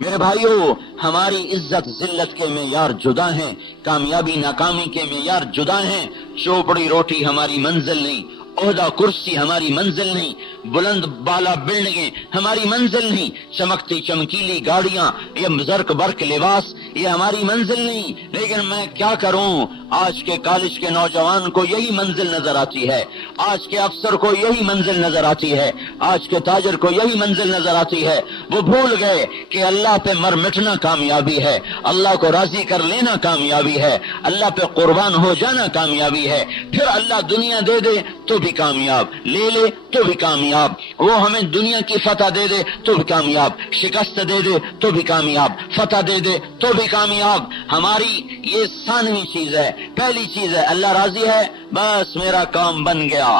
میرے بھائیو، ہماری عزت ذلت کے معیار جدا ہیں، کامیابی ناکامی کے معیار جدا ہیں. چوپڑی روٹی ہماری منزل نہیں، عہدہ کرسی ہماری منزل نہیں، بلند بالا بلڈنگیں ہماری منزل نہیں، چمکتی چمکیلی گاڑیاں، یہ زرق برق لباس یہ ہماری منزل نہیں. لیکن میں کیا کروں، آج کے کالج کے نوجوان کو یہی منزل نظر آتی ہے، آج کے افسر کو یہی منزل نظر آتی ہے، آج کے تاجر کو یہی منزل نظر آتی ہے. وہ بھول گئے کہ اللہ پہ مر مٹنا کامیابی ہے، اللہ کو راضی کر لینا کامیابی ہے، اللہ پہ قربان ہو جانا کامیابی ہے. پھر اللہ دنیا دے دے تو بھی کامیاب، لے لے تو بھی کامیاب. وہ ہمیں دنیا کی فتح دے دے تو بھی کامیاب، شکست دے دے تو بھی کامیاب، فتح دے دے تو بھی کامیاب. ہماری یہ ثانوی چیز ہے. پہلی چیز ہے اللہ راضی ہے، بس میرا کام بن گیا،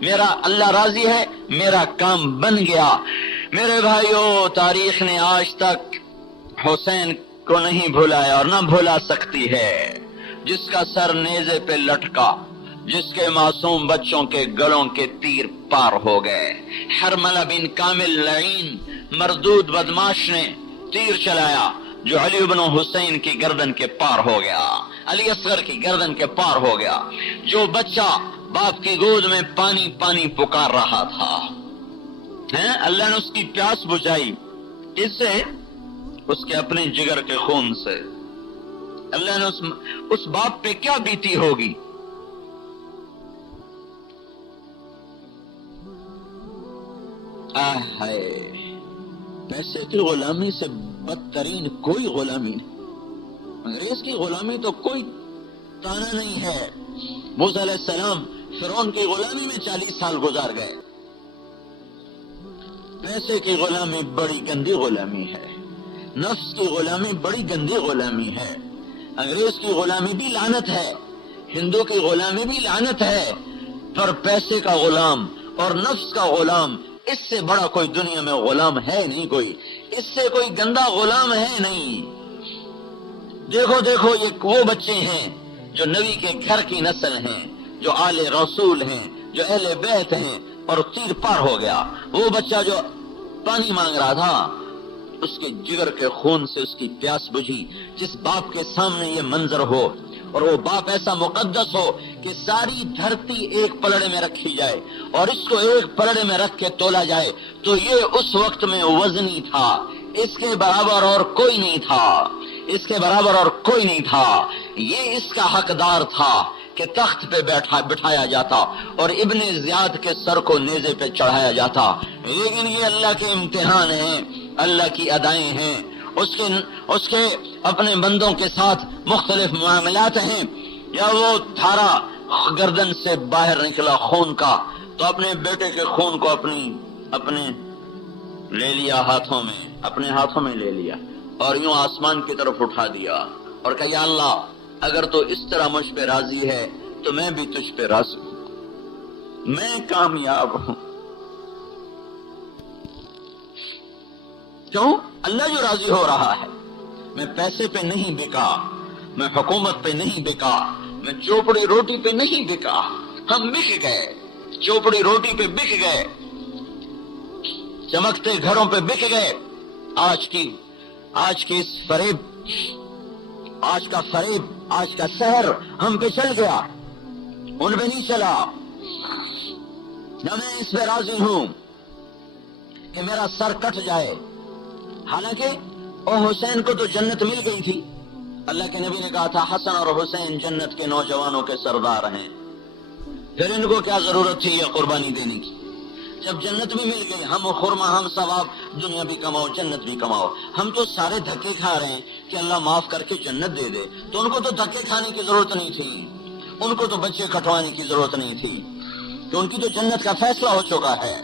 میرا اللہ راضی ہے، میرا کام بن گیا. میرے بھائیو، تاریخ نے آج تک حسین کو نہیں بھلایا اور نہ بھلا سکتی ہے، جس کا سر نیزے پہ لٹکا، جس کے معصوم بچوں کے گلوں کے تیر پار ہو گئے. حرملہ بن کامل لعین مردود بدماش نے تیر چلایا جو علی بن حسین کی گردن کے پار ہو گیا، علی اصغر کی گردن کے پار ہو گیا. جو بچہ باپ کی گود میں پانی پانی پکار رہا تھا، اللہ نے اس کی پیاس بجھائی. اس سے اس کے اپنے جگر کے خون سے اللہ نے اس باپ پہ کیا بیتی ہوگی. پیسے کی غلامی سے بدترین کوئی غلامی نہیں. انگریز کی غلامی تو کوئی تانا نہیں ہے. موسیٰ علیہ السلام فرعون کی غلامی میں 40 سال گزار گئے. پیسے کی غلامی بڑی گندی غلامی ہے، نفس کی غلامی بڑی گندی غلامی ہے. انگریز کی غلامی بھی لعنت ہے، ہندو کی غلامی بھی لعنت ہے، پر پیسے کا غلام اور نفس کا غلام، اس سے بڑا کوئی دنیا میں غلام ہے نہیں. کوئی اس سے کوئی گندا غلام ہے نہیں. دیکھو یہ وہ بچے ہیں جو نبی کے گھر کی نسل ہیں، جو آل رسول ہیں، جو اہل بیت ہیں، اور تیر پار ہو گیا. وہ بچہ جو پانی مانگ رہا تھا، اس کے جگر کے خون سے اس کی پیاس بجھی. جس باپ کے سامنے یہ منظر ہو، اور وہ باپ ایسا مقدس ہو کہ ساری دھرتی ایک پلڑے میں رکھی جائے اور اس کو ایک پلڑے میں رکھ کے تولا جائے، تو یہ اس وقت میں وزنی تھا. اس کے برابر اور کوئی نہیں تھا، اس کے برابر اور کوئی نہیں تھا. یہ اس کا حقدار تھا کہ تخت پہ بٹھایا جاتا اور ابن زیاد کے سر کو نیزے پہ چڑھایا جاتا. لیکن یہ اللہ کے امتحان ہیں، اللہ کی ادائیں ہیں، اس کے اپنے بندوں کے ساتھ مختلف معاملات ہیں. یا وہ دھارا گردن سے باہر نکلا خون کا تو اپنے بیٹے کے خون کو اپنے لے لیا ہاتھوں میں، اپنے ہاتھوں میں لے لیا اور یوں آسمان کی طرف اٹھا دیا اور کہا یا اللہ اگر تو اس طرح مجھ پہ راضی ہے تو میں بھی تجھ پہ راضی ہوں، میں کامیاب ہوں۔ کیوں؟ اللہ جو راضی ہو رہا ہے۔ میں پیسے پہ نہیں بکا، میں حکومت پہ نہیں بکا، میں چوپڑی روٹی پہ نہیں بکا، ہم بک گئے، چوپڑی روٹی پہ بک گئے، چمکتے گھروں پہ بک گئے۔ آج کی اس فریب، آج کا فریب، آج کا سحر ہم پہ چل گیا، ان پہ نہیں چلا۔ نہ میں اس پہ راضی ہوں کہ میرا سر کٹ جائے، حالانکہ او حسین کو تو جنت مل گئی تھی۔ اللہ کے نبی نے کہا تھا حسن اور حسین جنت کے نوجوانوں کے سردار ہیں، پھر ان کو کیا ضرورت تھی یہ قربانی دینے کی؟ جب جنت بھی مل گئی، ہم خرما، ہم ثواب، دنیا بھی کماؤ جنت بھی کماؤ، ہم تو سارے دھکے کھا رہے ہیں کہ اللہ معاف کر کے جنت دے دے، تو ان کو تو دھکے کھانے کی ضرورت نہیں تھی، ان کو تو بچے کٹوانے کی ضرورت نہیں تھی، کہ ان کی تو جنت کا فیصلہ ہو چکا ہے۔